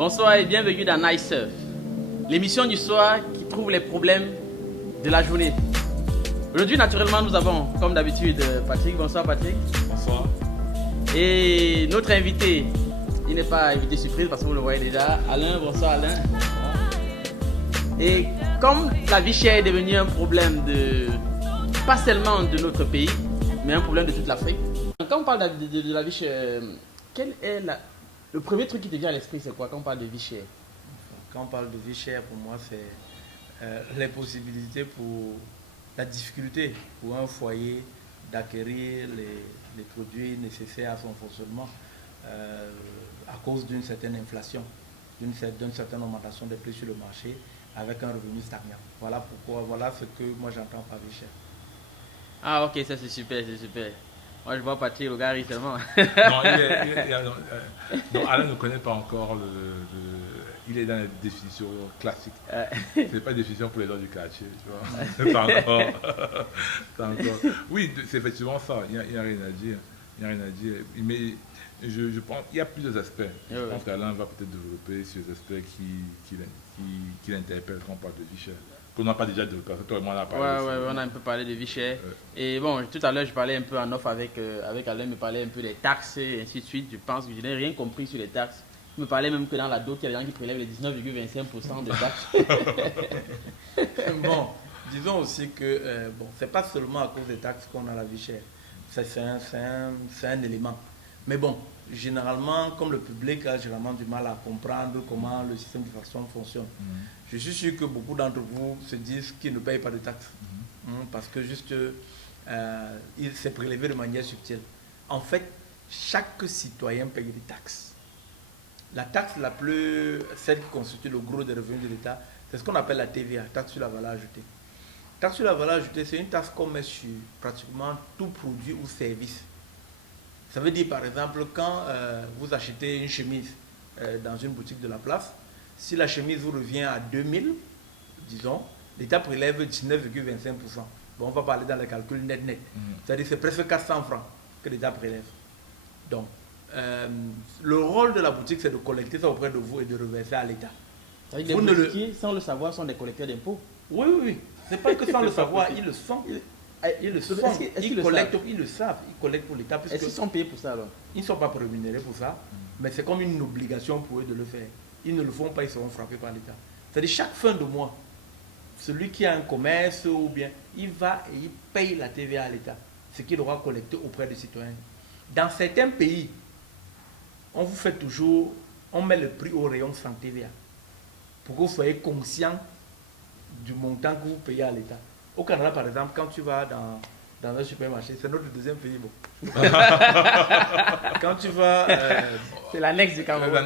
Bonsoir et bienvenue dans Nice Surf, l'émission du soir qui trouve les problèmes de la journée. Aujourd'hui, naturellement, nous avons, comme d'habitude, Patrick. Bonsoir, Patrick. Bonsoir. Et notre invité, il n'est pas invité surprise parce que vous le voyez déjà, Alain. Bonsoir, Alain. Et comme la vie chère est devenue un problème pas seulement de notre pays, mais un problème de toute l'Afrique. Quand on parle de la vie chère, quel est le premier truc qui te vient à l'esprit, c'est quoi quand on parle de vie chère? Quand on parle de vie chère, pour moi, c'est les possibilités pour la difficulté pour un foyer d'acquérir les produits nécessaires à son fonctionnement à cause d'une certaine inflation, d'une certaine augmentation des prix sur le marché avec un revenu stagnant. Voilà pourquoi, voilà ce que moi j'entends par vie chère. Ah ok, ça c'est super, c'est super. Moi je vois Patrick, le gars rit seulement. Non, Alain ne connaît pas encore il est dans la définition classique. C'est pas une définition pour les gens du quartier, tu vois. C'est encore. Oui, c'est effectivement ça. Il n'y a rien à dire. Il n'y a rien à dire. Mais je pense qu'il y a plusieurs aspects. Je pense qu'Alain va peut-être développer sur les aspects qui l'interpellent quand on parle de vie chère. Qu'on n'a pas déjà développé. Toi et moi, on a parlé. Ouais, on a un peu parlé de vie chère. Et bon, tout à l'heure, je parlais un peu en off avec Alain, il me parlait un peu des taxes et ainsi de suite. Je pense que je n'ai rien compris sur les taxes. Il me parlait même que dans la dot, il y a des gens qui prélèvent les 19,25% de taxes. Bon, disons aussi que c'est pas seulement à cause des taxes qu'on a la vie chère. C'est un élément. Mais bon, généralement, comme le public a généralement du mal à comprendre comment le système de taxation fonctionne, je suis sûr que beaucoup d'entre vous se disent qu'ils ne payent pas de taxes. Parce que juste, il s'est prélevé de manière subtile. En fait, chaque citoyen paye des taxes. La taxe celle qui constitue le gros des revenus de l'État, c'est ce qu'on appelle la TVA, taxe sur la valeur ajoutée. Taxe sur la valeur ajoutée, c'est une taxe qu'on met sur pratiquement tout produit ou service. Ça veut dire par exemple quand vous achetez une chemise dans une boutique de la place, si la chemise vous revient à 2000, disons, l'État prélève 19,25%. Bon, on va parler dans le calcul net. C'est-à-dire que c'est presque 400 francs que l'État prélève. Donc, le rôle de la boutique, c'est de collecter ça auprès de vous et de reverser à l'État. Les boutiquiers, sans le savoir, sont des collecteurs d'impôts. Oui. C'est pas que sans le savoir, ils le sont. Ils le savent, ils collectent pour l'État. Est-ce qu'ils sont payés pour ça alors? Ils ne sont pas rémunérés pour ça, mais c'est comme une obligation pour eux de le faire. Ils ne le font pas, ils seront frappés par l'État. C'est-à-dire chaque fin de mois, celui qui a un commerce ou bien, il va et il paye la TVA à l'État, ce qu'il aura collecté auprès des citoyens. Dans certains pays, on vous fait toujours, on met le prix au rayon sans TVA, pour que vous soyez conscient du montant que vous payez à l'État. Au Canada, par exemple, quand tu vas dans un supermarché, c'est notre deuxième pays. Bon. Quand tu vas... c'est l'annexe du Cameroun.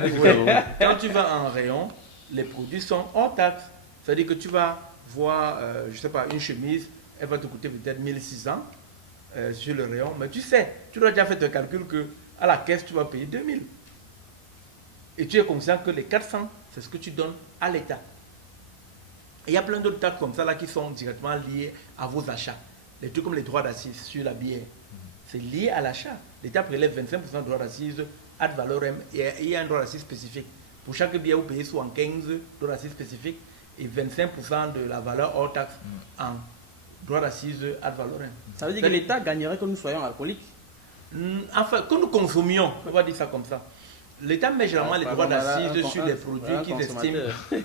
Quand tu vas en rayon, les produits sont hors taxe. C'est-à-dire que tu vas voir, je ne sais pas, une chemise, elle va te coûter peut-être 1600 sur le rayon. Mais tu sais, tu dois déjà faire ton calcul qu'à la caisse, tu vas payer 2000. Et tu es conscient que les 400, c'est ce que tu donnes à l'État. Et il y a plein d'autres taxes comme ça là qui sont directement liées à vos achats. Les trucs comme les droits d'assises sur la bière. C'est lié à l'achat. L'État prélève 25% de droits d'assises ad valorem et il y a un droit d'assises spécifique. Pour chaque bière, vous payez 75 droits d'assises spécifiques et 25% de la valeur hors taxe en droits d'assises ad valorem. Ça veut dire que l'État gagnerait que nous soyons alcooliques? Enfin, que nous consommions, on va dire ça comme ça. L'État met généralement les droits d'assises sur des produits qu'ils estiment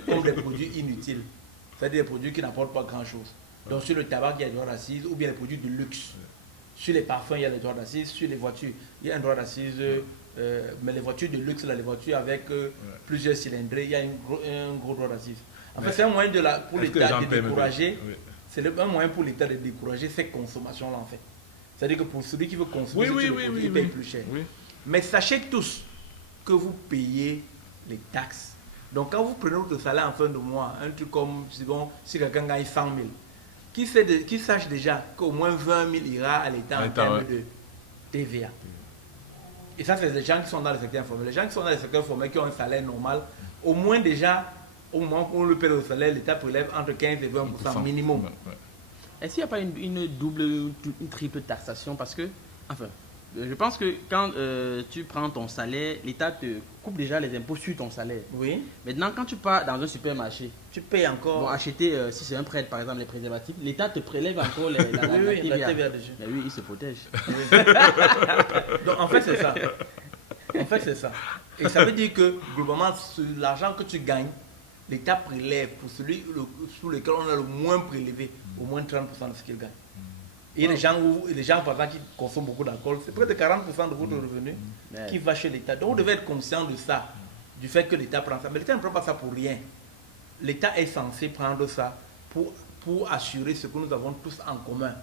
comme des produits inutiles. C'est-à-dire des produits qui n'apportent pas grand-chose. Donc sur le tabac, il y a des droits d'assises, ou bien les produits de luxe. Sur les parfums, il y a des droits d'assises. Sur les voitures, il y a un droit d'assises. Mais les voitures de luxe, là, les voitures avec plusieurs cylindrés, il y a un gros droit d'assises. En fait, c'est un moyen pour l'État de décourager. C'est un moyen pour l'État de décourager ces consommations-là, en fait. C'est-à-dire que pour celui qui veut consommer, il paye plus cher. Mais sachez tous que vous payez les taxes. Donc quand vous prenez votre salaire en fin de mois, un truc comme si quelqu'un gagne 100 000, qui sache déjà qu'au moins 20 000 ira à l'État en termes de TVA. Et ça, c'est des gens qui sont dans le secteur informel. Les gens qui sont dans le secteur informel, qui ont un salaire normal, au moins déjà, au moment où on le paie le salaire, l'État prélève entre 15 et 20% minimum. Est-ce qu'il n'y a pas une double ou une triple taxation? Parce que, enfin, Je pense que quand tu prends ton salaire, l'État te coupe déjà les impôts sur ton salaire. Oui. Maintenant, quand tu pars dans un supermarché, Tu payes encore. bon, acheter, si c'est un prêt, par exemple, les préservatifs, l'État te prélève encore la Oui, la TVA. TVA dessus. Mais oui, il se protège. Donc en fait c'est ça. En fait c'est ça. Et ça veut dire que globalement sur l'argent que tu gagnes, l'État prélève pour celui sur lequel on a le moins prélevé, au moins 30% de ce qu'il gagne. Et les gens, par exemple, qui consomment beaucoup d'alcool, c'est près de 40% de votre revenu qui va chez l'État. Donc vous devez être conscient de ça, du fait que l'État prend ça. Mais l'État ne prend pas ça pour rien. L'État est censé prendre ça pour assurer ce que nous avons tous en commun.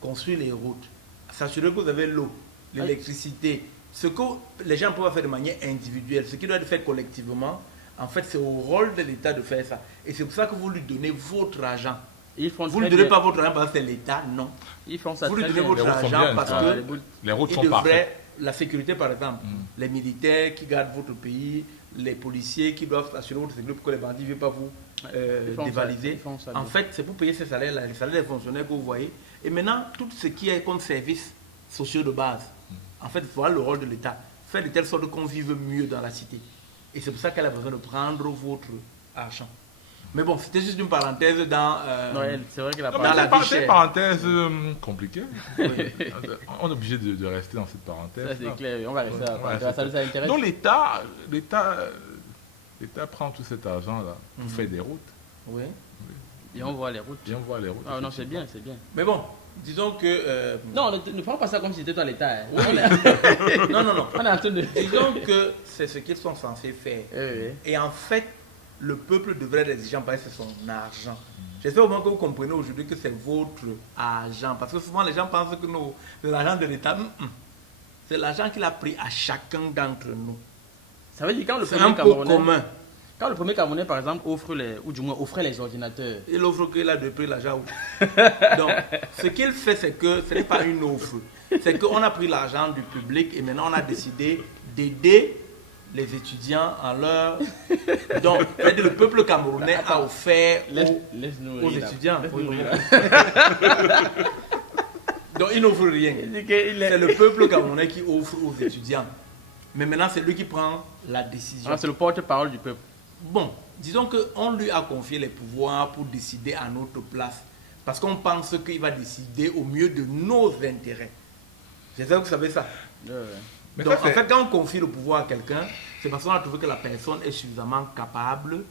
Construire les routes, s'assurer que vous avez l'eau, l'électricité. Ce que les gens peuvent faire de manière individuelle, ce qui doit être fait collectivement, en fait, c'est au rôle de l'État de faire ça. Et c'est pour ça que vous lui donnez votre argent. Vous ne donnez pas votre argent parce que c'est l'État, non. Ils font ça. Vous lui donnez votre argent parce que les routes sont parfaites. La sécurité, par exemple, les militaires qui gardent votre pays, les policiers qui doivent assurer votre sécurité pour que les bandits ne viennent pas vous dévaliser. En fait, c'est pour payer ces salaires-là, les salaires des fonctionnaires que vous voyez. Et maintenant, tout ce qui est comme services sociaux de base, en fait, voilà le rôle de l'État. Faire de telle sorte qu'on vive mieux dans la cité. Et c'est pour ça qu'elle a besoin de prendre votre argent. Mais bon, c'était juste une parenthèse dans, c'est vrai que la dans la vie C'est une chère. parenthèse compliquée. On est obligé de rester dans cette parenthèse. Ça, c'est clair, on va rester là. Ouais, Ça intéresse. Donc l'État prend tout cet argent-là pour faire des routes. Oui. Et on voit les routes. Et on voit les routes. Ah non, c'est bien, c'est bien. Mais bon, disons que... Non, ne prends pas ça comme si c'était toi l'État. Hein. non, non, non. On est en train de... Disons que c'est ce qu'ils sont censés faire. Oui. Et en fait, le peuple devrait être exigeant parce que c'est son argent. J'espère au moins que vous comprenez aujourd'hui que c'est votre argent. Parce que souvent les gens pensent que c'est l'argent de l'État. C'est l'argent qu'il a pris à chacun d'entre nous. Ça veut dire quand le C'est premier un peu Camerounais... commun. Quand le premier Camerounais, par exemple, offrait les ordinateurs. Il offre qu'il a de prix l'argent. Donc, ce qu'il fait, c'est que ce n'est pas une offre. C'est qu'on a pris l'argent du public et maintenant on a décidé d'aider les étudiants en leur... Donc, le peuple camerounais a offert aux étudiants. Donc, il n'offre rien. C'est le peuple camerounais qui offre aux étudiants. Mais maintenant, c'est lui qui prend la décision. Ah, c'est le porte-parole du peuple. Bon, disons qu'on lui a confié les pouvoirs pour décider à notre place. Parce qu'on pense qu'il va décider au mieux de nos intérêts. J'espère que vous savez ça. Mais Donc, ça, en fait, quand on confie le pouvoir à quelqu'un, c'est parce qu'on a trouvé que la personne est suffisamment capable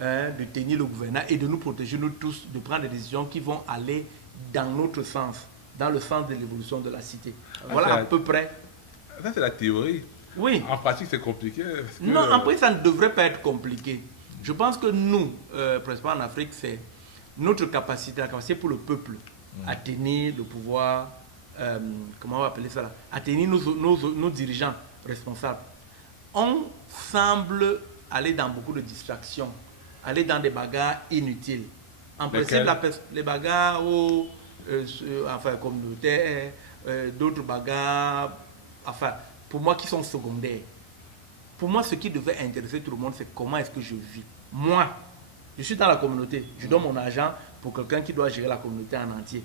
de tenir le gouvernement et de nous protéger, nous tous, de prendre des décisions qui vont aller dans notre sens, dans le sens de l'évolution de la cité. Voilà à peu près. Ça, c'est la théorie. Oui. En pratique, c'est compliqué. Parce que, Non, en pratique, ça ne devrait pas être compliqué. Je pense que nous, principalement en Afrique, c'est notre capacité, la capacité pour le peuple à tenir le pouvoir, comment on va appeler ça là, à tenir nos dirigeants responsables. On semble aller dans beaucoup de distractions, aller dans des bagarres inutiles. En principe, les bagarres enfin, communautaires, d'autres bagarres, enfin, pour moi qui sont secondaires. Pour moi, ce qui devait intéresser tout le monde, c'est comment est-ce que je vis. Moi, je suis dans la communauté, je donne mon argent pour quelqu'un qui doit gérer la communauté en entier.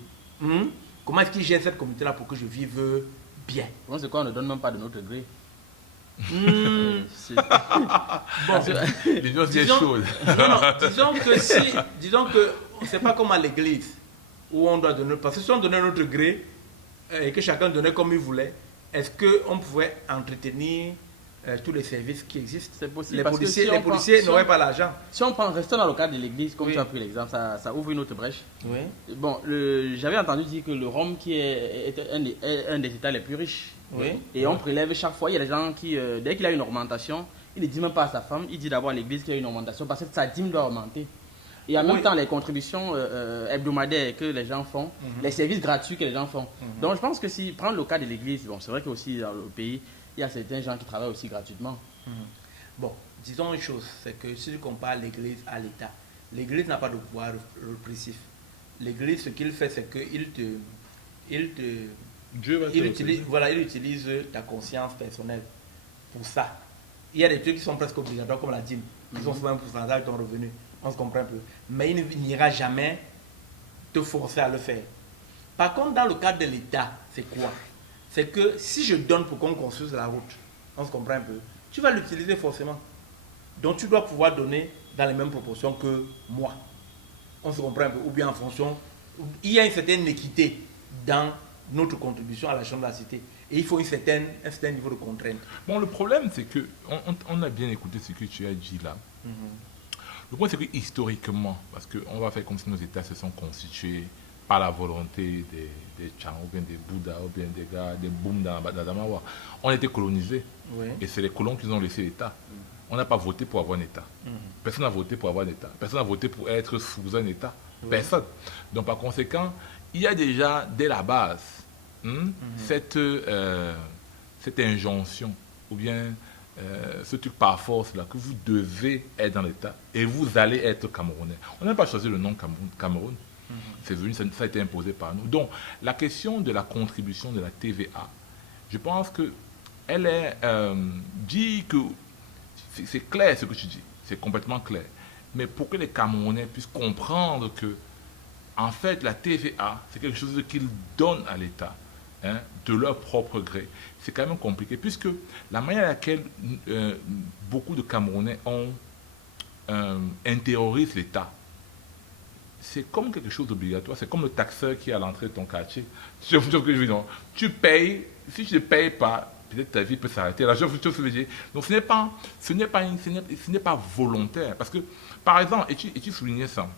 Comment est-ce qu'il gère cette communauté-là pour que je vive bien? Moi, c'est quoi, on ne donne même pas de notre gré. Bon, les choses sont chaudes. Disons que c'est pas comme à l'église où on doit donner, parce que si on donnait notre gré et que chacun donnait comme il voulait, est-ce qu'on pouvait entretenir tous les services qui existent? C'est possible. Les policiers n'auraient pas l'argent. Si on prend, restons dans le cadre de l'église, comme tu as pris l'exemple, ça ouvre une autre brèche. Oui. Bon, j'avais entendu dire que le Rhum qui est un des États les plus riches. Oui. Et on prélève chaque fois. Il y a des gens qui, dès qu'il a une augmentation, il ne dit même pas à sa femme, il dit d'abord à l'église qu'il y a une augmentation parce que sa dîme doit augmenter. Et en même temps, les contributions hebdomadaires que les gens font, les services gratuits que les gens font. Donc je pense que si prendre le cas de l'église, bon, c'est vrai qu'aussi dans le pays, il y a certains gens qui travaillent aussi gratuitement. Bon, disons une chose, c'est que si tu compares l'église à l'État, l'église n'a pas de pouvoir répressif. L'église, ce qu'il fait, c'est qu'il utilise ta conscience personnelle pour ça. Il y a des trucs qui sont presque obligatoires comme la dîme. Ils sont souvent un pourcentage de ton revenu. On se comprend un peu. Mais il n'ira jamais te forcer à le faire. Par contre, dans le cadre de l'État, c'est quoi? c'est que si je donne pour qu'on construise la route, on se comprend un peu, tu vas l'utiliser forcément. Donc tu dois pouvoir donner dans les mêmes proportions que moi. On se comprend un peu, ou bien en fonction, il y a une certaine équité dans notre contribution à la chambre de la cité. Et il faut un certain niveau de contrainte. Bon, le problème, c'est que on a bien écouté ce que tu as dit là. Le point, c'est que historiquement, parce qu'on va faire comme si nos États se sont constitués par la volonté des Tchang, ou bien des Bouddhas, ou bien des gars, des Boum d'Adamawa. On a été colonisés. Oui. Et c'est les colons qui ont laissé l'État. On n'a pas voté pour avoir un État. Personne n'a voté pour avoir un État. Personne n'a voté pour être sous un État. Personne. Donc, par conséquent, il y a déjà, dès la base, cette injonction, ou bien ce truc par force là, que vous devez être dans l'État et vous allez être Camerounais. On n'a pas choisi le nom Cameroun. C'est venu, ça a été imposé par nous. Donc, la question de la contribution de la TVA, je pense que elle est dit que c'est clair ce que tu dis, c'est complètement clair. Mais pour que les Camerounais puissent comprendre que, en fait, la TVA, c'est quelque chose qu'ils donnent à l'État, hein, de leur propre gré, c'est quand même compliqué, puisque la manière à laquelle beaucoup de Camerounais intériorisent l'État, c'est comme quelque chose d'obligatoire, c'est comme le taxeur qui est à l'entrée de ton quartier. Tu vois ce que je veux dire? Tu payes, si tu ne payes pas, peut-être ta vie peut s'arrêter. Là, je veux dire. Donc ce n'est pas volontaire. Parce que, par exemple, et tu soulignais ça,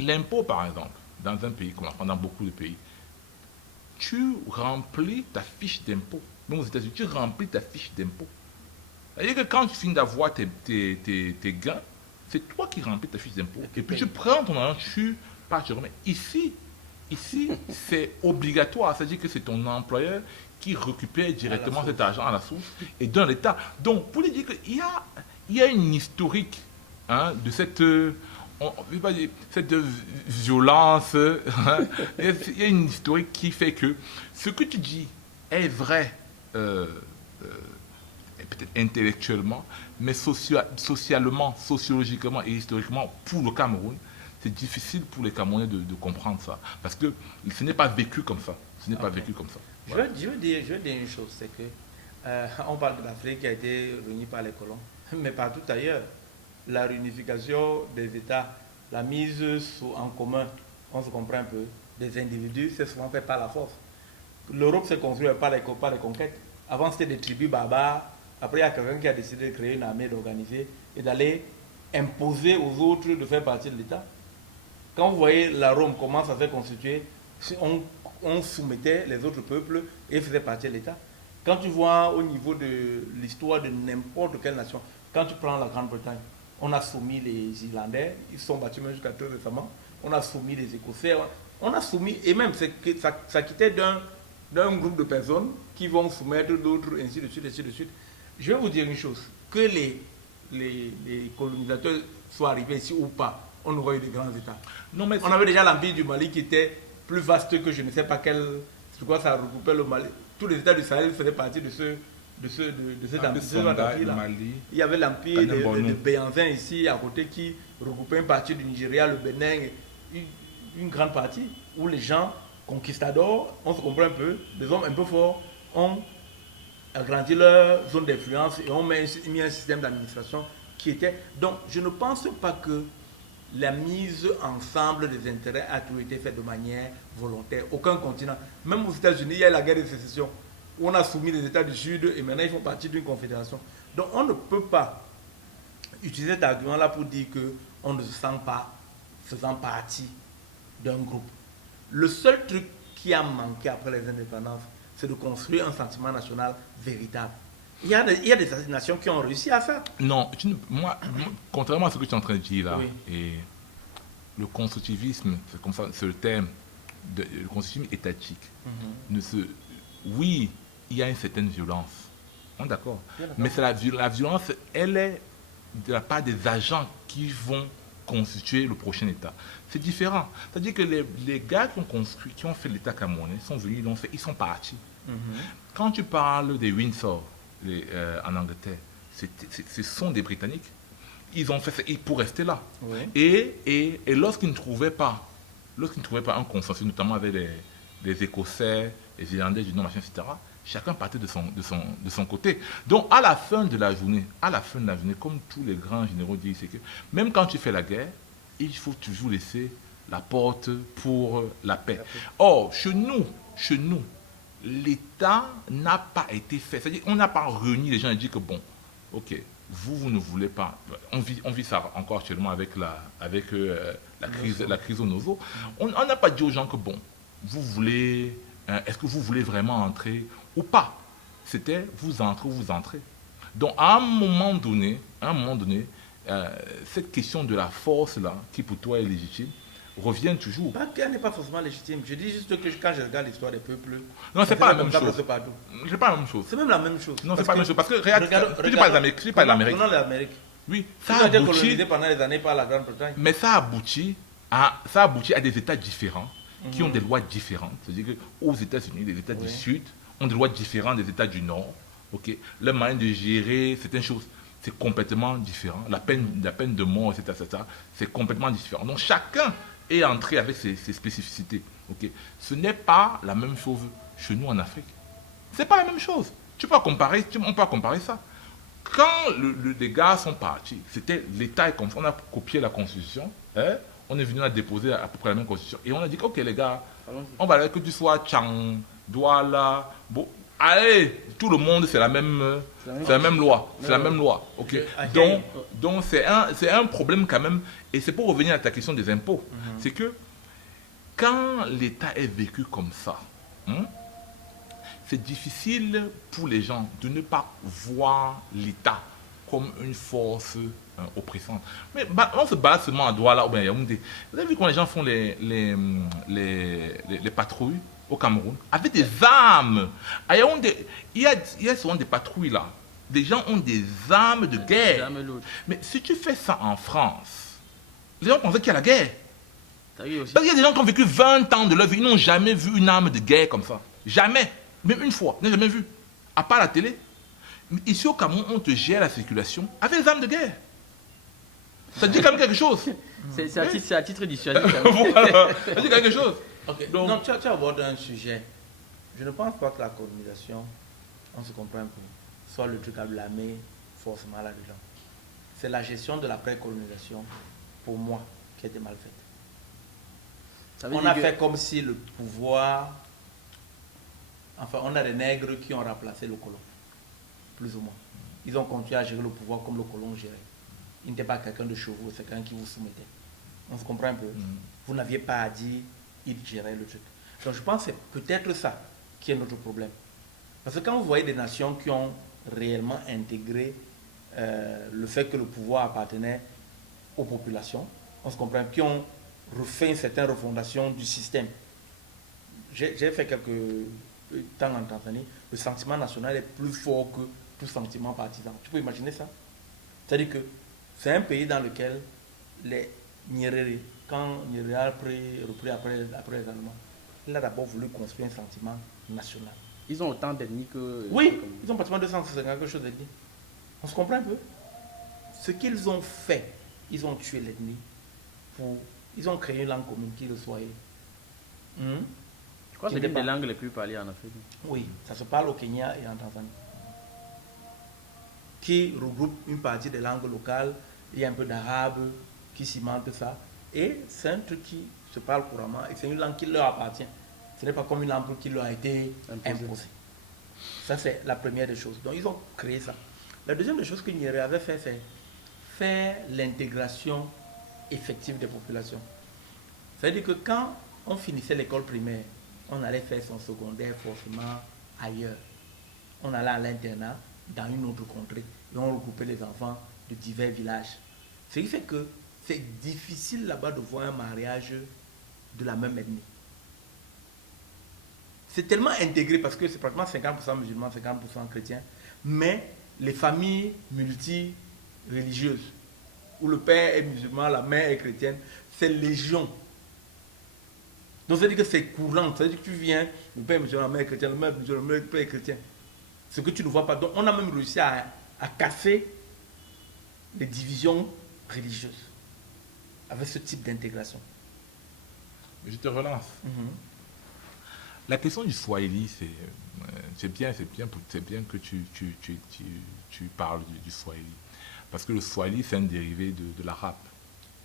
l'impôt, par exemple, dans un pays comme la France, dans beaucoup de pays, tu remplis ta fiche d'impôt. Même aux États-Unis, tu remplis ta fiche d'impôt. C'est-à-dire que quand tu finis d'avoir tes gains, c'est toi qui remplis ta fiche d'impôt. Et puis tu prends ton argent, tu remets. Ici, c'est obligatoire. C'est-à-dire que c'est ton employeur qui récupère directement cet argent à la source et donne à l'État. Donc, pour lui dire qu'il y a une historique, hein, de cette violence. Hein, il y a une historique qui fait que ce que tu dis est vrai, peut-être intellectuellement, mais socialement, sociologiquement et historiquement, pour le Cameroun, c'est difficile pour les Camerounais de comprendre ça. Parce que ce n'est pas vécu comme ça. Ce n'est pas vécu comme ça. Voilà. Je veux dire une chose, c'est que on parle de l'Afrique qui a été réunie par les colons, mais partout ailleurs, la réunification des États, la mise en commun, on se comprend un peu, des individus, c'est souvent fait par la force. L'Europe s'est construite par les conquêtes. Avant, c'était des tribus barbares. Après, il y a quelqu'un qui a décidé de créer une armée, d'organiser et d'aller imposer aux autres de faire partie de l'État. Quand vous voyez la Rome, comment ça s'est constitué, on soumettait les autres peuples et faisait partie de l'État. Quand tu vois au niveau de l'histoire de n'importe quelle nation, quand tu prends la Grande-Bretagne, on a soumis les Irlandais, ils sont battus même jusqu'à très récemment, on a soumis les Écossais, on a soumis, et même ça quittait d'un groupe de personnes qui vont soumettre d'autres, ainsi de suite, ainsi de suite. Je vais vous dire une chose, que les colonisateurs soient arrivés ici ou pas, on aurait eu de grands États. Non, mais on avait déjà l'Empire du Mali qui était plus vaste que je ne sais pas quel, je crois que ça regroupait le Mali. Tous les États du Sahel faisaient partie de cet empire-là. Il y avait l'Empire de Béhanzin ici à côté qui regroupait une partie du Nigeria, le Bénin, une grande partie, où les gens conquistadors, on se comprend un peu, des hommes un peu forts, ont agrandi leur zone d'influence et ont mis un système d'administration qui était... Donc, je ne pense pas que la mise ensemble des intérêts a toujours été faite de manière volontaire. Aucun continent. Même aux États-Unis, il y a la guerre de sécession où on a soumis les États du Sud et maintenant ils font partie d'une confédération. Donc, on ne peut pas utiliser cet argument-là pour dire qu'on ne se sent pas faisant partie d'un groupe. Le seul truc qui a manqué après les indépendances, c'est de construire un sentiment national véritable. Il y a des nations qui ont réussi à ça. Non, moi, contrairement à ce que tu es en train de dire là, oui. Et le constructivisme, c'est comme ça, c'est le terme, le constructivisme étatique. Oui, il y a une certaine violence. On est d'accord. Mais c'est la violence, elle est de la part des agents qui vont constituer le prochain État. C'est différent. C'est-à-dire que les gars qui ont construit, qui ont fait l'État camerounais, sont venus, ils l'ont fait, ils sont partis. Quand tu parles des Windsor en Angleterre, ce sont des Britanniques. Ils ont fait ça pour rester là. Oui. Et lorsqu'ils ne trouvaient pas un consensus, notamment avec les Écossais, les Irlandais du Nord, machin, etc. Chacun partait de son côté. Donc, à la fin de la journée, comme tous les grands généraux disent, c'est que même quand tu fais la guerre, il faut toujours laisser la porte pour la paix. Or, chez nous, l'État n'a pas été fait. C'est-à-dire qu'on n'a pas réuni les gens et dit que bon, ok, vous ne voulez pas. On vit ça encore actuellement avec la crise au Novo. On n'a pas dit aux gens que bon, vous voulez, est-ce que vous voulez vraiment entrer ou pas. C'était vous entrez. Donc à un moment donné, cette question de la force là, qui pour toi est légitime, revient toujours. Elle n'est pas forcément légitime. Je dis juste que quand je regarde l'histoire des peuples, non, c'est pas la même chose. C'est pas la même chose. C'est même la même chose. Non, c'est pas la même chose. Parce que regarde, tu parles d'Amérique, tu parles d'Amérique. Prenons l'Amérique. Oui, ça a été colonisé pendant des années par la Grande-Bretagne. Mais ça aboutit à des États différents qui ont des lois différentes. C'est-à-dire qu'aux États-Unis, les États du Sud ont des lois différentes des États du Nord. Okay. Le moyen de gérer certaines choses, c'est complètement différent. La peine de mort, etc., c'est complètement différent. Donc chacun est entré avec ses spécificités. Okay. Ce n'est pas la même chose chez nous en Afrique. Ce n'est pas la même chose. On peut comparer ça. Quand les gars sont partis, c'était l'État est comme ça. On a copié la Constitution. On est venu à déposer à peu près la même Constitution. Et on a dit, ok les gars, on va que tu sois Tchang, Douala, bon, allez, tout le monde, c'est la même loi. C'est la même loi. Okay. Donc c'est un problème quand même. Et c'est pour revenir à ta question des impôts. C'est que quand l'État est vécu comme ça, c'est difficile pour les gens de ne pas voir l'État comme une force oppressante. Mais on se base seulement à Douala ou bien à Yaoundé. Vous avez vu quand les gens font les patrouilles au Cameroun avec des armes. À Yaoundé, il y a souvent des patrouilles là. Des gens ont des armes de guerre. Mais si tu fais ça en France, les gens pensent qu'il y a la guerre. Parce qu'il y a des gens qui ont vécu 20 ans de leur vie, ils n'ont jamais vu une arme de guerre comme ça. Jamais. Même une fois. Ils n'ont jamais vu. À part la télé. Mais ici au Cameroun, on te gère la circulation avec des armes de guerre. Ça dit quand même quelque chose. C'est à titre dissuasif. Voilà. Ça dit quelque chose. Okay. Donc tu abordes un sujet. Je ne pense pas que la colonisation, on se comprend un peu, soit le truc à blâmer forcément là-dedans. C'est la gestion de l'après-colonisation, pour moi, qui était mal faite. On a fait comme si le pouvoir... Enfin, on a des nègres qui ont remplacé le colon, plus ou moins. Ils ont continué à gérer le pouvoir comme le colon gérait. Il n'était pas quelqu'un de chevaux, c'est quelqu'un qui vous soumettait. On se comprend un peu. Vous n'aviez pas à dire, il gérait le truc. Donc je pense que c'est peut-être ça qui est notre problème. Parce que quand vous voyez des nations qui ont réellement intégré le fait que le pouvoir appartenait aux populations, on se comprend, qui ont refait une certaine refondation du système. J'ai fait quelques temps en Tanzanie, le sentiment national est plus fort que tout sentiment partisan. Tu peux imaginer ça? C'est-à-dire que c'est un pays dans lequel les Nyerere, quand Nyerere a repris après les Allemands, il a d'abord voulu construire un sentiment national. Ils ont autant d'ennemis que... Oui, ils ont pratiquement 250 quelque chose d'ennemis. On se comprend un peu? Ce qu'ils ont fait, ils ont tué l'ennemi. Ils ont créé une langue commune qui le soyait. Je crois que c'est l'une des langues les plus parlées en Afrique. Oui, ça se parle au Kenya et en Tanzanie. Qui regroupe une partie des langues locales, il y a un peu d'arabe qui cimente ça. Et c'est un truc qui se parle couramment et c'est une langue qui leur appartient. Ce n'est pas comme une langue qui leur a été imposée. Ça, c'est la première des choses. Donc, ils ont créé ça. La deuxième des choses que Nyerere avait fait, c'est faire l'intégration effective des populations. C'est-à-dire que quand on finissait l'école primaire, on allait faire son secondaire forcément ailleurs. On allait à l'internat dans une autre contrée et on regroupait les enfants de divers villages. Ce qui fait que c'est difficile là-bas de voir un mariage de la même ethnie. C'est tellement intégré parce que c'est pratiquement 50% musulmans, 50% chrétiens, mais les familles multi-religieuses, où le père est musulman, la mère est chrétienne, c'est légion. Donc, ça veut dire que c'est courant. Ça veut dire que tu viens, le père est musulman, la mère est chrétienne, le mère est musulman, le père est chrétien. Ce que tu ne vois pas. Donc, on a même réussi à casser les divisions religieuses avec ce type d'intégration. Je te relance. La question du Swahili, c'est bien que tu parles du Swahili. Parce que le Swahili, c'est un dérivé de l'arabe.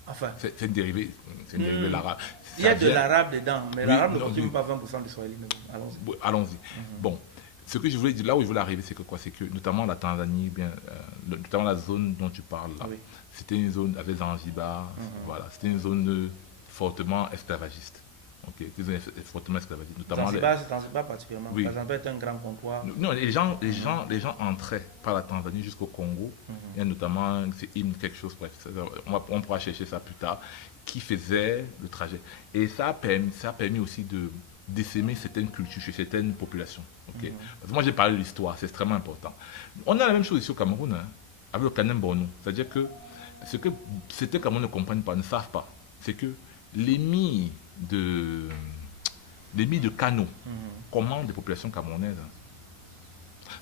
Enfin, C'est un dérivé de l'arabe. il y a Ça de vient- l'arabe dedans, mais Oui, l'arabe ne non, constitue oui. pas 20% du swahili. Mais bon, allons-y. Bon, allons-y. Bon, ce que je voulais dire, là où je voulais arriver, c'est que quoi? C'est que notamment la Tanzanie, notamment la zone dont tu parles là, Oui. c'était une zone avec Zanzibar, voilà, c'était une zone fortement esclavagiste. Ok, c'était une zone fortement esclavagiste, notamment Zanzibar particulièrement. Oui. Zanzibar est un grand comptoir. non, les gens entraient par la Tanzanie jusqu'au Congo. Il y a notamment, c'est quelque chose, bref, on pourra chercher ça plus tard, qui faisait le trajet. Et ça a permis aussi de d'essaimer certaines cultures chez certaines populations. Ok. Parce que moi, j'ai parlé de l'histoire, c'est extrêmement important. On a la même chose ici au Cameroun, hein, avec le Kanem Borno. C'est-à-dire que ce que certains Camerounais ne comprennent pas, ne savent pas, c'est que l'émir de Kano commande des populations camerounaises.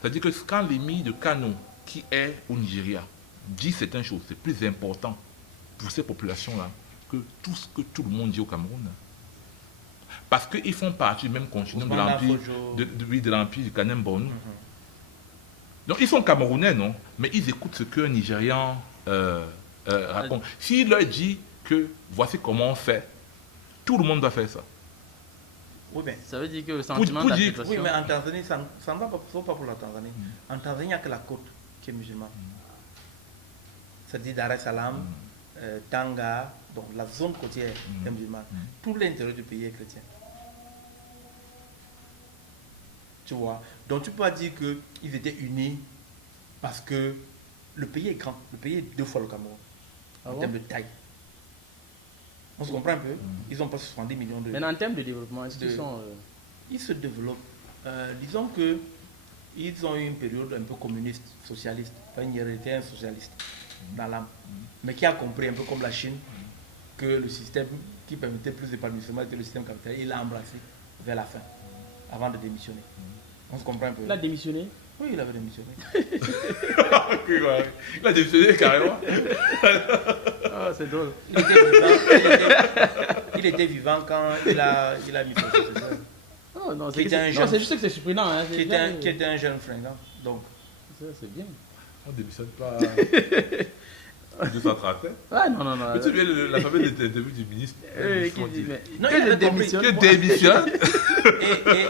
C'est-à-dire que quand l'émir de Kano, qui est au Nigeria, dit certaines choses, c'est plus important pour ces populations-là que tout ce que tout le monde dit au Cameroun. Parce qu'ils font partie du même continuum de l'empire de l'empire du Kanem Borno. Donc ils sont camerounais, non? Mais ils écoutent ce qu'un Nigérian raconte. S'il leur dit que voici comment on fait, tout le monde doit faire ça. Oui, mais, Ça veut dire que le sentiment pour dire- d'acceptation... oui, mais en Tanzanie, ça ne va pas, sauf pas pour la Tanzanie. En Tanzanie, il n'y a que la côte qui est musulmane. C'est-à-dire Dar es Salaam, Tanga, donc la zone côtière est musulmane. Tout l'intérieur du pays est chrétien. Tu vois? Donc tu peux pas dire qu'ils étaient unis parce que le pays est grand. Le pays est 2 fois le Cameroun Ah en bon? termes de taille. On se comprend un peu? Ils ont pas 70 millions de... Mais en termes de développement, est-ce qu'ils sont... Ils se développent. Disons que ils ont eu une période un peu communiste, socialiste. Enfin, il était un socialiste dans l'âme. Mais qui a compris, un peu comme la Chine, que le système qui permettait plus d'épanouissement que le système capitaliste, il l'a embrassé vers la fin, avant de démissionner. On se comprend un peu? Il a démissionné? Oui, il avait démissionné. Il a démissionné carrément. Ah, c'est drôle. Il était vivant quand il a mis son successeur, Oh, non, Qui était un jeune. c'est juste que c'est surprenant. Hein. qui était un jeune fringant. Donc, Ça, c'est bien. On ne démissionne pas. 237. Ah, non. Mais tu viens la famille du ministre. Qui dit, mais... non, que il je avait compris. démissionne. Que démissionne.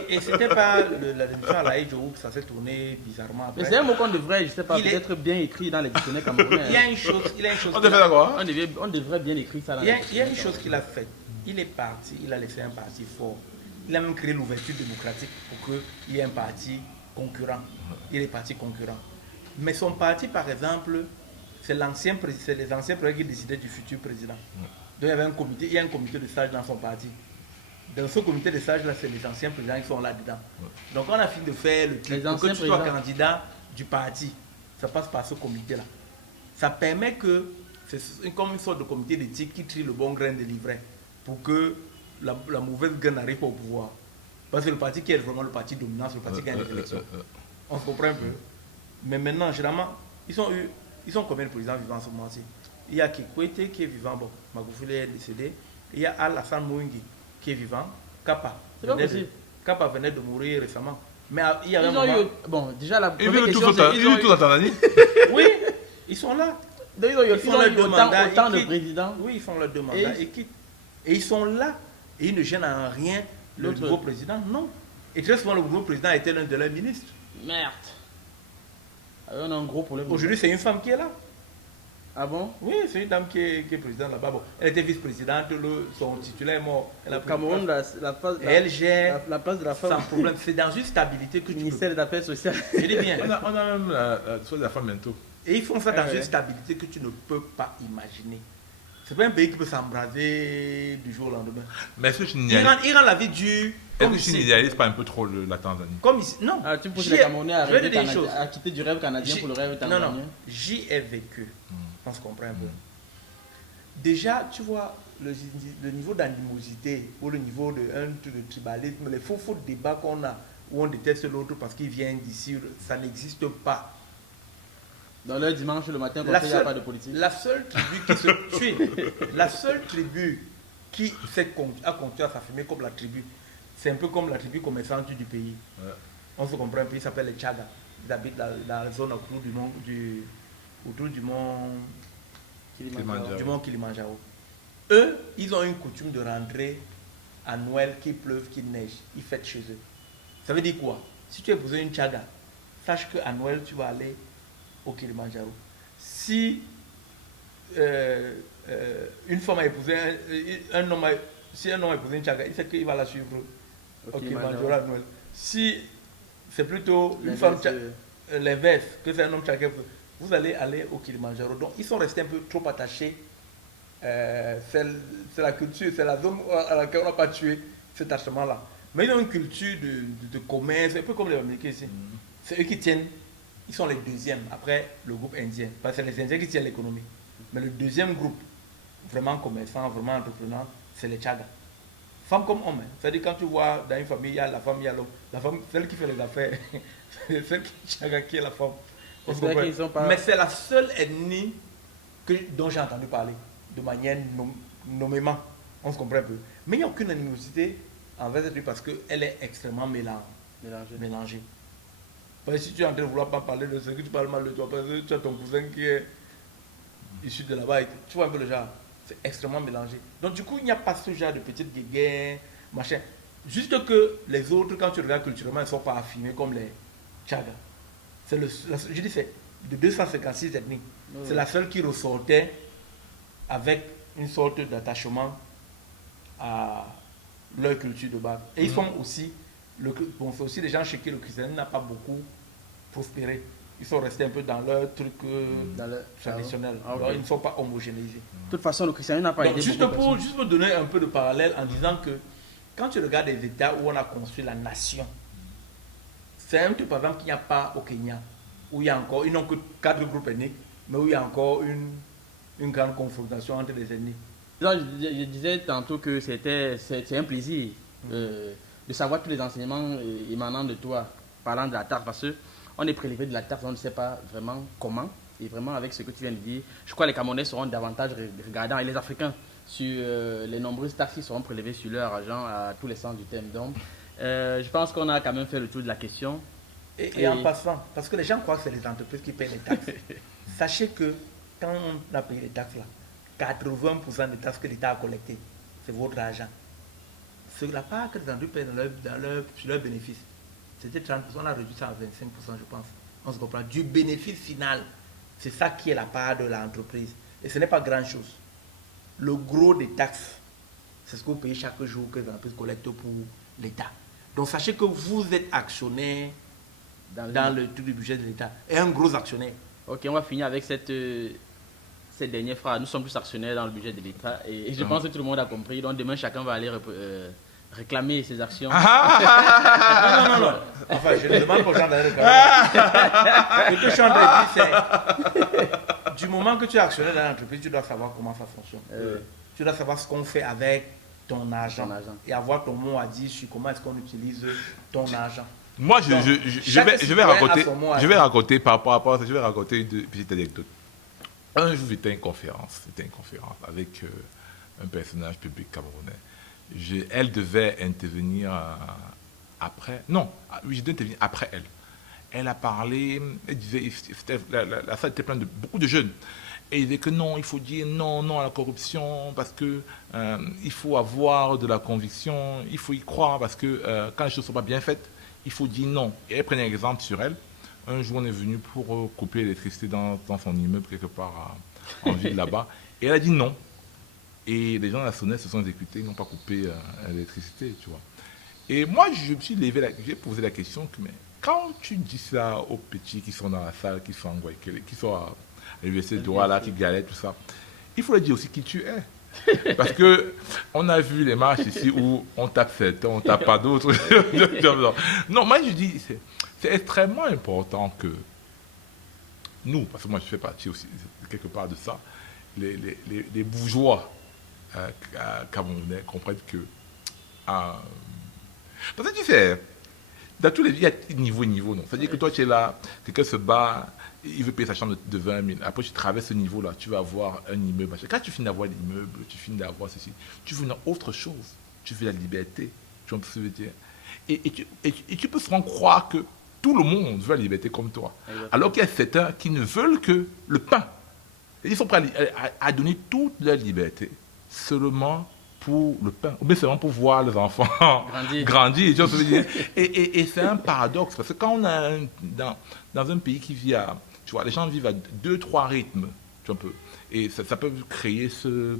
et c'était pas la démission à la Aïdjo que ça s'est tourné bizarrement Mais après. c'est un mot qu'on devrait, je sais pas, Il est- peut-être bien écrit dans les dictionnaires camerounais. Il y a hein. une chose, On te fait d'accord. On devrait bien écrire ça dans il les y a une dictionnaires chose qu'il a faite. Il est parti, il a laissé un parti fort. Il a même créé l'ouverture démocratique pour qu'il y ait un parti concurrent. Il est parti concurrent. Mais son parti, par exemple, c'est les anciens présidents qui décidaient du futur président. Donc il y avait un comité, il y a un comité de sages dans son parti. Dans ce comité de sages là, c'est les anciens présidents qui sont là-dedans. Donc on a fini de faire le truc Les pour que anciens tu sois présidents. candidat du parti. Ça passe par ce comité-là. Ça permet que c'est comme une sorte de comité d'éthique qui trie le bon grain de livret pour que la mauvaise graine n'arrive pas au pouvoir. Parce que le parti qui est vraiment le parti dominant, c'est le parti qui gagne les élections. On se comprend un peu. Mais maintenant, généralement, ils sont combien de présidents vivants en ce moment-ci? Il y a Kikwete qui est vivant, bon, Magufuli est décédé. Il y a Alassane Mouingi qui est vivant. Kappa C'est pas possible. Kappa venait de mourir récemment. Mais il y a Ils un ont moment... eu... Bon, déjà, la Ils première veulent question, c'est... ils veulent tout en Tanzanie. Oui, ils sont là. Donc, ils font ont leurs eu deux mandats, autant ils de quittent. présidents. Oui, ils font leurs deux mandats et quittent. Et ils sont là. Et ils ne gênent en rien le L'autre. nouveau président. Non. Et très souvent, le nouveau président était l'un de leurs ministres. Merde. Ah, on a un gros problème. Aujourd'hui, c'est une femme qui est là. Ah bon? Oui, c'est une dame qui est présidente là-bas. Bon, elle était vice-présidente, son titulaire est mort. Elle a Au pris Cameroun, le poste. la Et elle gère la place de la sans femme, problème. C'est dans une stabilité que tu peux. ministère des Affaires sociales. Je dis bien. On a même la chose de la femme bientôt. Et ils font ça dans Ouais. une stabilité que tu ne peux pas imaginer. C'est pas un pays qui peut s'embraser du jour au lendemain. Mais est-ce que tu Il n'idéalises rend la vie dure comme ici. pas un peu trop la Tanzanie? Comme ici. Non. Ah, tu pousses J'y les ai- Camerounais à, je vais te rêver dire une chose. à quitter du rêve canadien pour le rêve Non, tanzanien. non, j'y ai vécu. On se comprend un peu. Déjà, tu vois, le niveau d'animosité ou le niveau de tribalisme, les faux débats qu'on a où on déteste l'autre parce qu'il vient d'ici, ça n'existe pas. Dans leur dimanche le matin, comme La ça, il n'y a seule- pas de politique. La seule tribu qui se tue, la seule tribu qui a continué à s'affirmer comme la tribu, c'est un peu comme la tribu commerçante du pays. Ouais. On se comprend un peu, ils s'appellent les Tchaga. Ils habitent dans la zone autour du mont Kilimandjaro. Eux, ils ont une coutume de rentrer à Noël, qu'il pleuve, qu'il neige. Ils fêtent chez eux. Ça veut dire quoi? Si tu as besoin d'une Tchaga, sache qu'à Noël, tu vas aller au Kilimandjaro. Si une femme a épousé un homme, si un homme a épousé une Tchaga, il sait qu'il va la suivre au Kilimandjaro à Noël. Si c'est plutôt une femme l'inverse, que c'est un homme Tchaga, vous allez aller au Kilimandjaro. Donc ils sont restés un peu trop attachés. C'est la culture, c'est la zone à laquelle on n'a pas tué cet attachement-là. Mais ils ont une culture de commerce, un peu comme les Américains ici. C'est eux qui tiennent, ils sont les deuxièmes après le groupe indien. Parce que c'est les Indiens qui tiennent l'économie. Mais le deuxième groupe, vraiment commerçant, vraiment entrepreneur, c'est les Tchagas. Femmes comme hommes. C'est-à-dire quand tu vois dans une famille, il y a la femme, il y a l'homme. La femme, celle qui fait les affaires, c'est celle qui est Tchaga qui est la femme. Mais c'est la seule ethnie dont j'ai entendu parler, de manière nommément. On se comprend un peu. Mais il n'y a aucune animosité envers cette truc parce qu'elle est extrêmement mélangée. Parce que si tu es en train de vouloir pas parler de ce que tu parles mal de toi, parce que tu as ton cousin qui est issu de là-bas, tu vois un peu le genre, c'est extrêmement mélangé. Donc du coup, il n'y a pas ce genre de petites guéguerres, machin. Juste que les autres, quand tu regardes culturellement, ils ne sont pas affinés comme les Tchagas. Je dis c'est de 256 ethnies. C'est la seule qui ressortait avec une sorte d'attachement à leur culture de base. Et ils sont aussi, c'est aussi des gens chez qui le christianisme n'a pas beaucoup prospéré. Ils sont restés un peu dans leur truc traditionnel. Alors, ils ne sont pas homogénéisés. De toute façon, le christianisme n'a pas aidé juste pour donner un peu de parallèle en disant que quand tu regardes les États où on a construit la nation, c'est un truc par exemple qu'il n'y a pas au Kenya, où il y a encore, ils n'ont que 4 groupes ethniques, mais où il y a encore une grande confrontation entre les ethnies. Je disais tantôt que c'est un plaisir de savoir tous les enseignements émanant de toi, parlant de la tarte, parce qu'on est prélevé de la tarte, on ne sait pas vraiment comment, et vraiment avec ce que tu viens de dire, je crois que les Camerounais seront davantage regardants, et les Africains, sur les nombreuses taxes qui seront prélevées sur leur argent à tous les sens du thème. Donc, je pense qu'on a quand même fait le tour de la question. Et en passant, parce que les gens croient que c'est les entreprises qui payent les taxes. Sachez que quand on a payé les taxes là, 80% des taxes que l'État a collectées, c'est votre argent. C'est la part que les entreprises payent sur leurs bénéfices. C'était 30%, on a réduit ça à 25%, je pense. On se comprend. Du bénéfice final, c'est ça qui est la part de l'entreprise. Et ce n'est pas grand-chose. Le gros des taxes, c'est ce que vous payez chaque jour que les entreprises collectent pour l'État. Donc sachez que vous êtes actionnaire dans le tout du budget de l'État. Et un gros actionnaire. Ok, on va finir avec cette dernière phrase. Nous sommes tous actionnaires dans le budget de l'État. Et je pense que tout le monde a compris. Donc demain, chacun va aller réclamer ses actions. Non. Enfin, je ne demande pas aux gens d'aller réclamer. Ce que je suis en train de dire, c'est du moment que tu es actionnaire dans l'entreprise, tu dois savoir comment ça fonctionne. Tu dois savoir ce qu'on fait avec ton argent. Et avoir ton mot à dire sur comment est-ce qu'on utilise ton argent. Moi, je vais raconter par rapport à ça, je vais raconter une petite anecdote. Un jour, c'était une conférence avec un personnage public camerounais. Elle devait intervenir après. Non, oui, je devais intervenir après elle. Elle a parlé, elle disait, la salle était pleine de beaucoup de jeunes. Et il disait que non, il faut dire non à la corruption parce que il faut avoir de la conviction, il faut y croire parce que quand les choses ne sont pas bien faites, il faut dire non. Et elle prenait un exemple sur elle. Un jour, on est venu pour couper l'électricité dans son immeuble quelque part en ville là-bas. Et elle a dit non. Et les gens de la Sonnette se sont exécutés, ils n'ont pas coupé l'électricité, tu vois. Et moi, je me suis levé, j'ai posé la question, mais quand tu dis ça aux petits qui sont dans la salle, qui sont en Guayaquil, qui sont à l'université de droit là, qui galèrent, tout ça, il faut leur dire aussi qui tu es. Parce que on a vu les marches ici où on tape certains, on tape pas d'autres. Non, moi je dis, c'est extrêmement important que nous, parce que moi je fais partie aussi quelque part de ça, les bourgeois camerounais comprennent que... parce que tu sais, dans tous les il y a niveau, non. C'est-à-dire que toi tu es là, quelqu'un se bat, il veut payer sa chambre de 20 000. Après, tu traverses ce niveau-là, tu vas avoir un immeuble. Quand tu finis d'avoir l'immeuble, tu finis d'avoir ceci, tu veux une autre chose. Tu veux la liberté, Tu vois ce que je veux dire? Et tu peux souvent croire que tout le monde veut la liberté comme toi. Exactement. Alors qu'il y a certains qui ne veulent que le pain. Et ils sont prêts à donner toute leur liberté seulement pour le pain. Ou bien seulement pour voir les enfants grandir. Tu vois ce que je veux dire? Et c'est un paradoxe. Parce que quand on a dans un pays qui vit à... Tu vois, les gens vivent à 2-3 rythmes. Tu vois, un peu. Et ça peut créer ce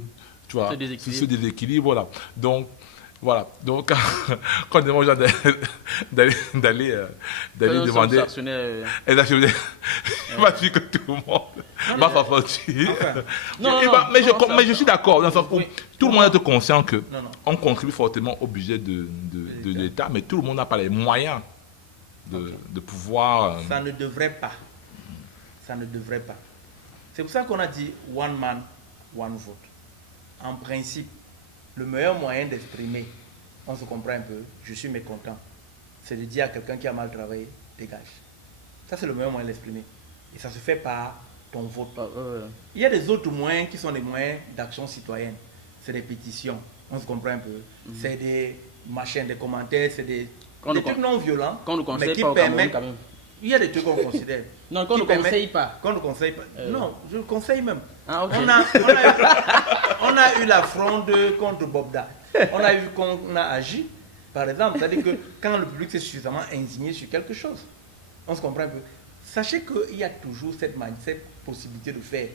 déséquilibre. Voilà. Donc, quand on demande aux gens d'aller demander... Exactement. Il va dire que tout le monde va s'en sortir. Mais je suis d'accord. Dans le sens où tout le monde est conscient qu'on contribue fortement au budget de l'État, mais tout le monde n'a pas les moyens de pouvoir... Ça ne devrait pas. Ça ne devrait pas. C'est pour ça qu'on a dit one man, one vote. En principe, le meilleur moyen d'exprimer, on se comprend un peu, je suis mécontent, c'est de dire à quelqu'un qui a mal travaillé, dégage. Ça, c'est le meilleur moyen d'exprimer. Et ça se fait par ton vote. Il y a des autres moyens qui sont des moyens d'action citoyenne. C'est des pétitions, on se comprend un peu. C'est des machins, des commentaires, c'est des trucs non violents, mais qui permettent... Quand même. Il y a des trucs qu'on considère. Non, qu'on ne conseille pas. Qu'on ne conseille pas. Non, je le conseille même. Ah, okay. On a eu la fronde contre Bobda. On a vu qu'on a agi, par exemple. C'est-à-dire que quand le public s'est suffisamment indigné sur quelque chose, on se comprend un peu. Sachez qu'il y a toujours cette possibilité de faire.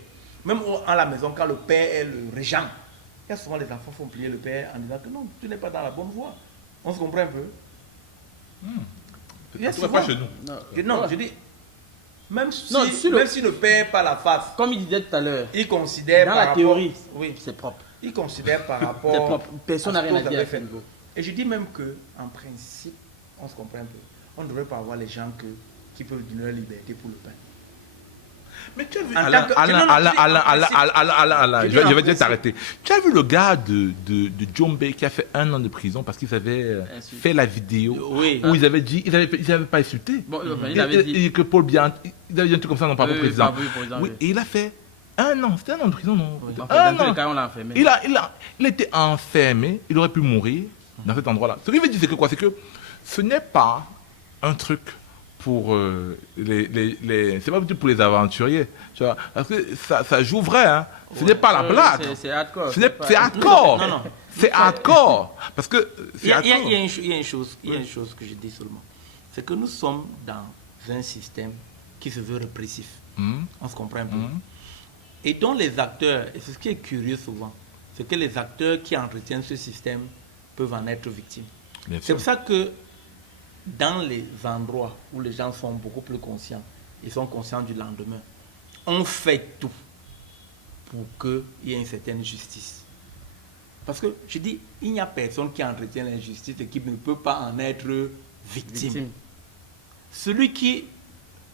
Même à la maison, quand le père est le régent, il y a souvent les enfants qui font plier le père en disant que non, tu n'es pas dans la bonne voie. On se comprend un peu. Pas chez nous. Non, je dis, même si ne perd pas la face, comme il disait tout à l'heure, il considère dans la théorie, oui, c'est propre. Il considère par rapport c'est propre. Personne n'a rien à dire à ce niveau. Et je dis même que, en principe, on se comprend un peu. On ne devrait pas avoir les gens qui peuvent donner leur liberté pour le pain. Mais tu as vu, Alain, je vais déjà t'arrêter. Tu as vu le gars de Djombe qui a fait 1 an de prison parce qu'ils avaient fait la vidéo où ils avaient dit, ils n'avaient pas insulté. Bon, il avait dit que Paul Biya, il avait dit un truc comme ça, non pas pour le président. Oui, et il a fait 1 an, c'était 1 an de prison, non? Oui. Enfin, dans tous les cas, on l'a enfermé. Il était enfermé, il aurait pu mourir dans cet endroit-là. Ce qu'il veut dire, c'est que quoi? C'est que ce n'est pas un truc pour c'est pas pour les aventuriers, tu vois, parce que ça joue vrai, hein. Ce n'est pas la blague. C'est hardcore. C'est hardcore. Non. C'est hardcore. Parce que il y a une chose que je dis seulement, c'est que nous sommes dans un système qui se veut répressif. On se comprend un peu. Et dont les acteurs, et c'est ce qui est curieux souvent, c'est que les acteurs qui entretiennent ce système peuvent en être victimes. C'est pour ça que dans les endroits où les gens sont beaucoup plus conscients, ils sont conscients du lendemain, on fait tout pour qu'il y ait une certaine justice. Parce que, je dis, il n'y a personne qui entretient l'injustice et qui ne peut pas en être victime. Celui qui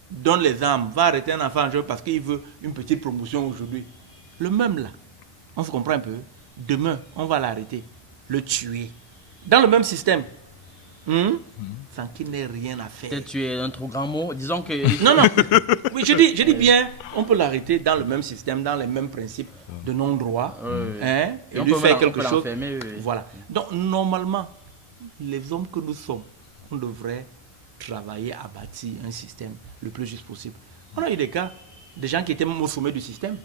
donne les armes va arrêter un enfant en jeu parce qu'il veut une petite promotion aujourd'hui. Le même là, on se comprend un peu, demain, on va l'arrêter, le tuer. Dans le même système. Sans qu'il n'ait rien à faire. Peut-être tu es un trop grand mot. Disons que... Non. Oui, je dis bien, on peut l'arrêter dans le même système, dans les mêmes principes de non-droit. Et lui faire quelque chose. Voilà. Donc, normalement, les hommes que nous sommes, on devrait travailler à bâtir un système le plus juste possible. On a eu des cas, des gens qui étaient même au sommet du système.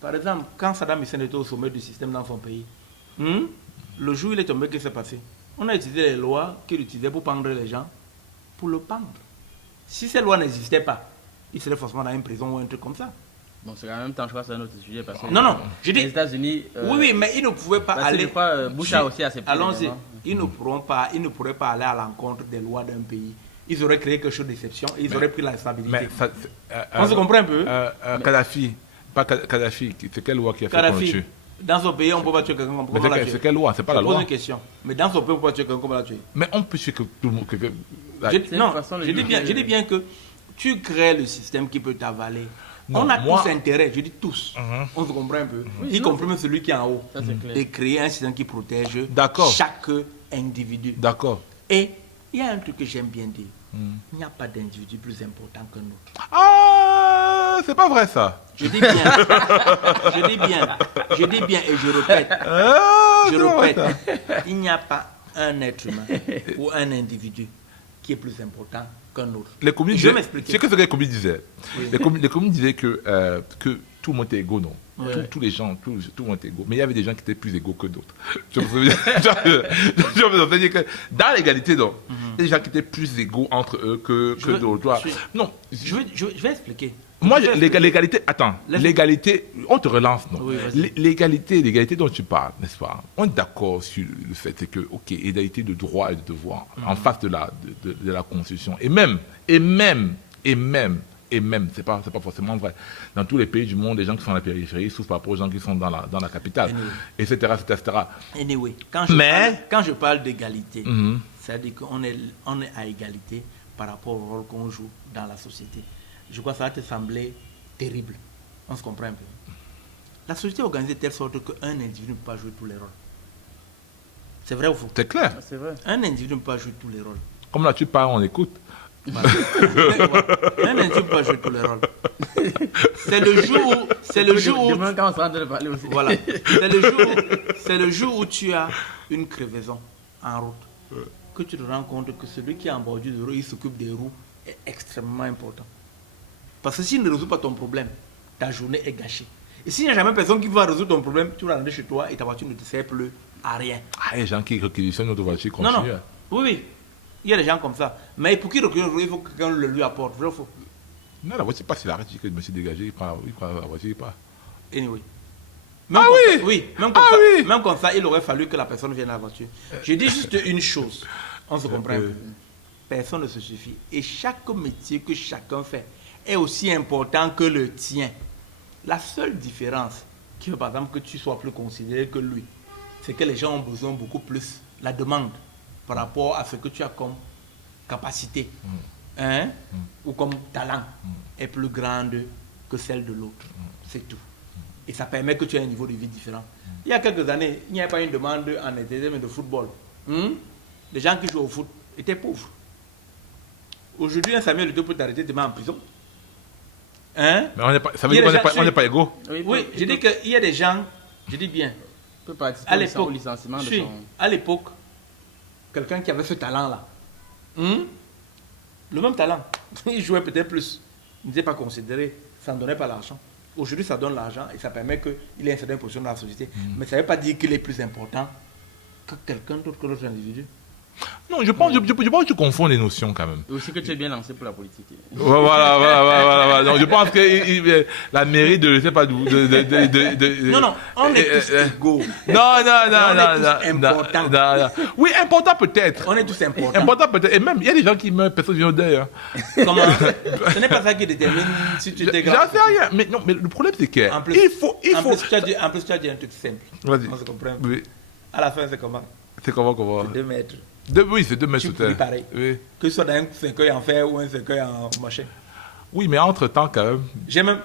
Par exemple, quand Saddam Hussein était au sommet du système dans son pays, le jour où il est tombé, qu'est-ce qui s'est passé? On a utilisé les lois qu'il utilisait pour pendre les gens, pour le pendre. Si ces lois n'existaient pas, il serait forcément dans une prison ou un truc comme ça. Bon, c'est en même temps, je crois que c'est un autre sujet. Parce que non, je dis... Les États-Unis... oui, mais ils ne pouvaient pas aller... Je crois Bush a aussi accepté. Allons-y. Ils ne pourraient pas aller à l'encontre des lois d'un pays. Ils auraient créé quelque chose d'exception et ils auraient pris la stabilité. On se comprend un peu. Kadhafi, c'est quelle loi qui a fait qu'on le tue? Dans son pays, on ne peut pas tuer quelqu'un comme ça. C'est quelle loi? C'est pas la loi. Je pose une question. Mais dans son pays, on ne peut pas tuer quelqu'un comme la tuer. Mais on peut tuer que tout le monde. Je dis bien que tu crées le système qui peut t'avaler. On a tous intérêt, je dis tous, on se comprend un peu, y compris même celui qui est en haut, de créer un système qui protège chaque individu. D'accord. Et il y a un truc que j'aime bien dire. Il n'y a pas d'individu plus important que nous. Ah, c'est pas vrai ça. Je dis bien et je répète, il n'y a pas un être humain ou un individu qui est plus important qu'un autre. Les communistes Je vais disaient, m'expliquer. c'est que ce que les communistes disaient. Oui. Les communistes disaient que tout le monde était égaux, non. Ouais. Tous les gens, tout le monde était égaux. Mais il y avait des gens qui étaient plus égaux que d'autres. Je me souviens que dans l'égalité, non, il y a des gens qui étaient plus égaux entre eux que d'autres. Tu vois. Non, Je vais expliquer. moi, Je vais expliquer. l'égalité, attends, Laisse- l'égalité, on te relance, non. Oui, vas-y. L'égalité dont tu parles, n'est-ce pas? On est d'accord sur le fait c'est que, ok, égalité de droits et de devoirs en face de la Constitution. Et même, c'est pas forcément vrai. Dans tous les pays du monde, les gens qui sont à la périphérie souffrent par rapport aux gens qui sont dans la capitale, Anyway. etc. Anyway, Mais- quand je parle d'égalité, Mhm. c'est-à-dire qu'on est à égalité par rapport au rôle qu'on joue dans la société. Je crois que ça va te sembler terrible. On se comprend un peu. La société est organisée de telle sorte qu'un individu ne peut pas jouer tous les rôles. C'est vrai ou faux? C'est clair. C'est vrai. Un individu ne peut pas jouer tous les rôles. Comme là, tu parles, on écoute. Voilà. Un individu ne peut pas jouer tous les rôles. C'est le jour où Demain, quand on sera en train de parler aussi. voilà. C'est le jour où tu as une crevaison en route que tu te rends compte que celui qui est en bordure de roue, il s'occupe des roues, est extrêmement important. Parce que s'il ne résout pas ton problème, ta journée est gâchée. Et s'il n'y a jamais personne qui va résoudre ton problème, tu vas rentrer chez toi et ta voiture ne te sert plus à rien. Ah, il y a des gens qui réquisitionnent notre voiture, Non, non. continuent. Oui. Il y a des gens comme ça. Mais pour qu'ils recueillent, il faut que quelqu'un le lui apporte. Vrai ou faux? Non, la voiture passe, il arrête, il dit que je me suis dégagé, il prend la voiture, il part. Anyway. Ah comme oui. ça, oui, même Ah comme, ça, oui. même comme ça, il aurait fallu que la personne vienne à la voiture. Je dis juste une chose. On se comprend un peu. Personne ne se suffit. Et chaque métier que chacun fait est aussi important que le tien. La seule différence qui fait par exemple que tu sois plus considéré que lui, c'est que les gens ont besoin beaucoup plus. La demande par rapport à ce que tu as comme capacité hein, ou comme talent est plus grande que celle de l'autre. C'est tout. Et ça permet que tu aies un niveau de vie différent. Il y a quelques années, il n'y avait pas une demande en entertainment de football. Les gens qui jouent au foot étaient pauvres. Aujourd'hui, un Samuel Eto'o peut t'arrêter demain en prison. Hein? Mais on n'est pas, ça veut Il y dire a qu'on des n'est gens- pas égaux. Oui, je dis qu'il y a des gens, je dis bien, peut participer à au l'époque, licenciement de si, son... à l'époque, quelqu'un qui avait ce talent-là, le même talent, il jouait peut-être plus, il n'était pas considéré, ça ne donnait pas l'argent. Aujourd'hui, ça donne l'argent et ça permet qu'il ait une certaine position dans la société. Mais ça ne veut pas dire qu'il est plus important que quelqu'un d'autre que l'autre individu. Non, je pense que tu confonds les notions quand même. Et aussi que tu es bien lancé pour la politique. Voilà. Donc, je pense que la mairie de, je sais pas d'où, Non, on est tous égaux. Non. Oui, important peut-être. On est tous importants. Important peut-être. Et même, il y a des gens qui meurent, personne ne vient au deuil. Hein. Comment? Ce n'est pas ça qui détermine si tu t'es grave. J'en sais rien. Mais non, mais le problème c'est que En plus, il faut. En plus, tu as dit un truc simple. Vas-y. On se comprend. Oui. À la fin, c'est comment? C'est comment? 2 mètres. Oui, c'est 2 mètres Tu sous pourris terre. pareil. Oui. Que ce soit dans un cercueil en fer ou un cercueil en machin. Oui, mais entre temps quand même. J'ai même.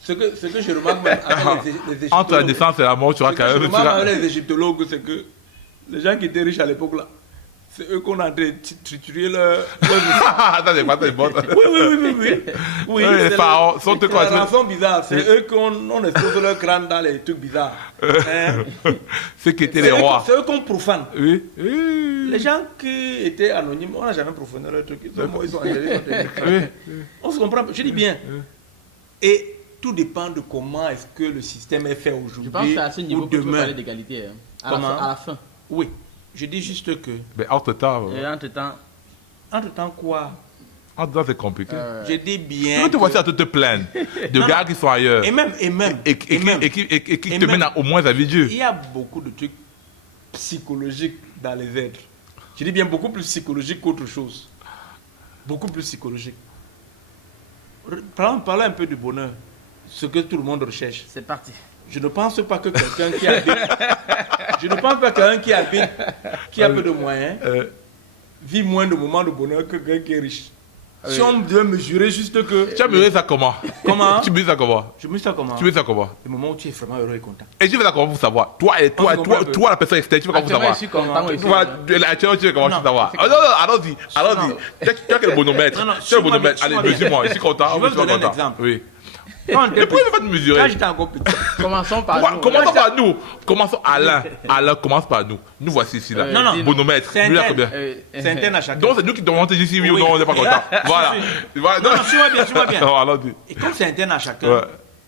Ce que je remarque même avec les égyptologues. Entre la naissance et la mort, tu auras Ce que quand je même. remarque avec les égyptologues, c'est que les gens qui étaient riches à l'époque là, c'est eux qu'on a en train de triturer leur. Attends, c'est pas très bon. Oui. Oui, les pharaons sont c'est quoi, la rançon bizarre. C'est eux qu'on expose leur crâne dans les trucs bizarres. Hein? Ceux qui étaient les rois. C'est eux qu'on profane. Oui. Les gens qui étaient anonymes, on n'a jamais profané leur truc. Ils sont morts, ils sont enterrés, On se comprend. Je dis bien. Et tout dépend de comment est-ce que le système est fait aujourd'hui. Je pense que c'est à ce niveau ou que tu peux demain. parler d'égalité. Hein. Comment? À la fin. Oui. Je dis juste que, Mais entre temps, Et entre-temps, entre-temps quoi, c'est compliqué. je dis bien. Tu te vois à te plaindre de gars qui sont ailleurs Et même. et qui te mènent au moins à vie Dieu. Il y a beaucoup de trucs psychologiques dans les êtres. Je dis bien beaucoup plus psychologique qu'autre chose. Beaucoup plus psychologique. Parlons un peu du bonheur. Ce que tout le monde recherche. c'est parti. Je ne pense pas que quelqu'un qui habite. Je ne pense pas que quelqu'un qui habite, qui a peu de moyens, vit moins de moments de bonheur que quelqu'un qui est riche. Si on devait mesurer juste que. Tu as mesuré ça comment? Comment? Tu mesures ça comment? Je me dis ça comment? Tu mesures ça comment? Le moment où tu es vraiment heureux et content. Et tu fais ça comment pour savoir? Toi, la personne externe, tu fais comment pour Actuellement, savoir? je suis content aussi. Actuellement, tu fais comment pour Non, savoir? c'est Non, allons-y. Tu as quel bonomètre? Non, Tu as le bonomètre. Allez, suis-moi bien. mesure-moi. Je suis content. Je vais Je te suis donner un content. exemple. Oui. Quand Mais pourquoi il ne pas te mesurer? Quand j'étais encore petit. Commençons par nous. Commençons par nous. Commençons Alain. Alain, commence par nous. Nous voici ici là. Non, non. Bonomètre. C'est Lui là interne. combien? C'est interne à chacun. Donc c'est nous qui devons dire si oui ou non, on n'est pas content. Voilà. Voilà. Non, suis-moi bien, suis-moi bien. Non, alors dis. Et comme c'est interne à chacun, Ouais.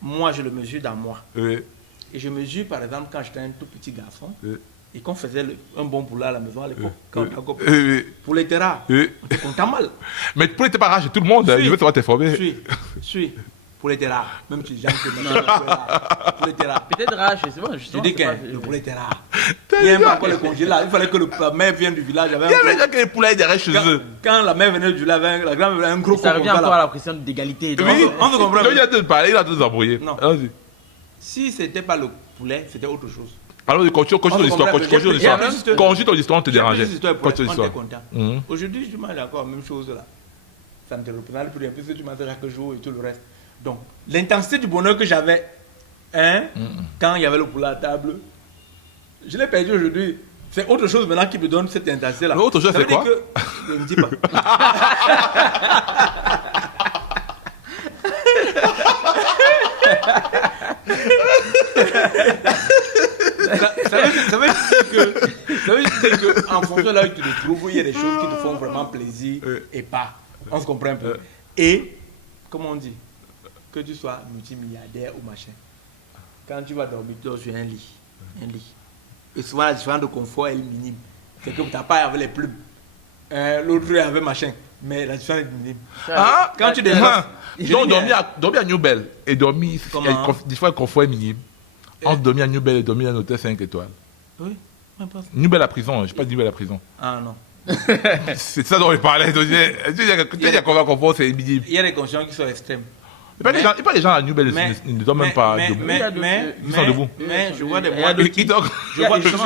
moi je le mesure dans moi. Oui. Et je mesure par exemple quand j'étais un tout petit garçon Oui. et qu'on faisait un bon poulet à la maison à l'époque. Quand on était encore petit. Oui. Pour les terras, Oui. on était content mal. Mais pour les pas rage tout le monde, Suis. il veut savoir t'informer. Suis. Pour les terras. Même si les gens que pour les terras. Peut-être rage, c'est bon, Je justement. dis c'est pas- que le poulet terras. Il y a même pas encore le congé là. Il fallait que la mère vienne du village. Il y avait déjà que les poulets derrière chez eux. Quand la mère venait du village, la grand-mère avait un gros Ça revient coco encore là. à la question d'égalité. donc, Oui, on se comprend. Donc, il a deux parler, il a deux embrouillés. Non. Vas-y. Si c'était pas le poulet, c'était autre chose. Alors, continue ton histoire. Continue ton histoire. Continue ton histoire, on te dérangeait. Continue ton On était histoire. content. Mhm. Aujourd'hui, je mange encore la même chose là. Ça ne te représente plus rien, puisque tu manges chaque jour et tout le reste. Donc, l'intensité du bonheur que j'avais, quand il y avait le poulet à table, je l'ai perdu aujourd'hui. C'est autre chose maintenant qui me donne cette intensité là. Mais autre chose, Ça veut c'est dire quoi? que... Je ne dis pas. Ça veut dire que en fonction de là où tu te trouves, il y a des choses qui te font vraiment plaisir et pas. On se comprend un peu. Et, comme on dit, que tu sois multimilliardaire ou machin, quand tu vas dormir, tu dors sur un lit. Un lit. Et souvent, la différence de confort est minime. C'est que tu n'as pas avec les plumes. L'autre est avec machin. Mais la différence est minime. Ah, Quand tu dépenses. donc dormir à New Bell et dormir, Comment? des fois, le confort est minime. Entre dormir à New Bell et dormir dans un hôtel 5 étoiles. Oui, n'importe. New Bell à prison, je ne pas New Bell à prison. Ah non. C'est ça dont il parlait. Tu dis à combien confort, c'est minime. Il y a des consciences qui sont extrêmes. Il n'y a pas les gens à New Bell, ils ne dorment même pas debout. Ils sont debout. Mais je vois des Il y a mois d'autres Ils dorment. Il y a justement.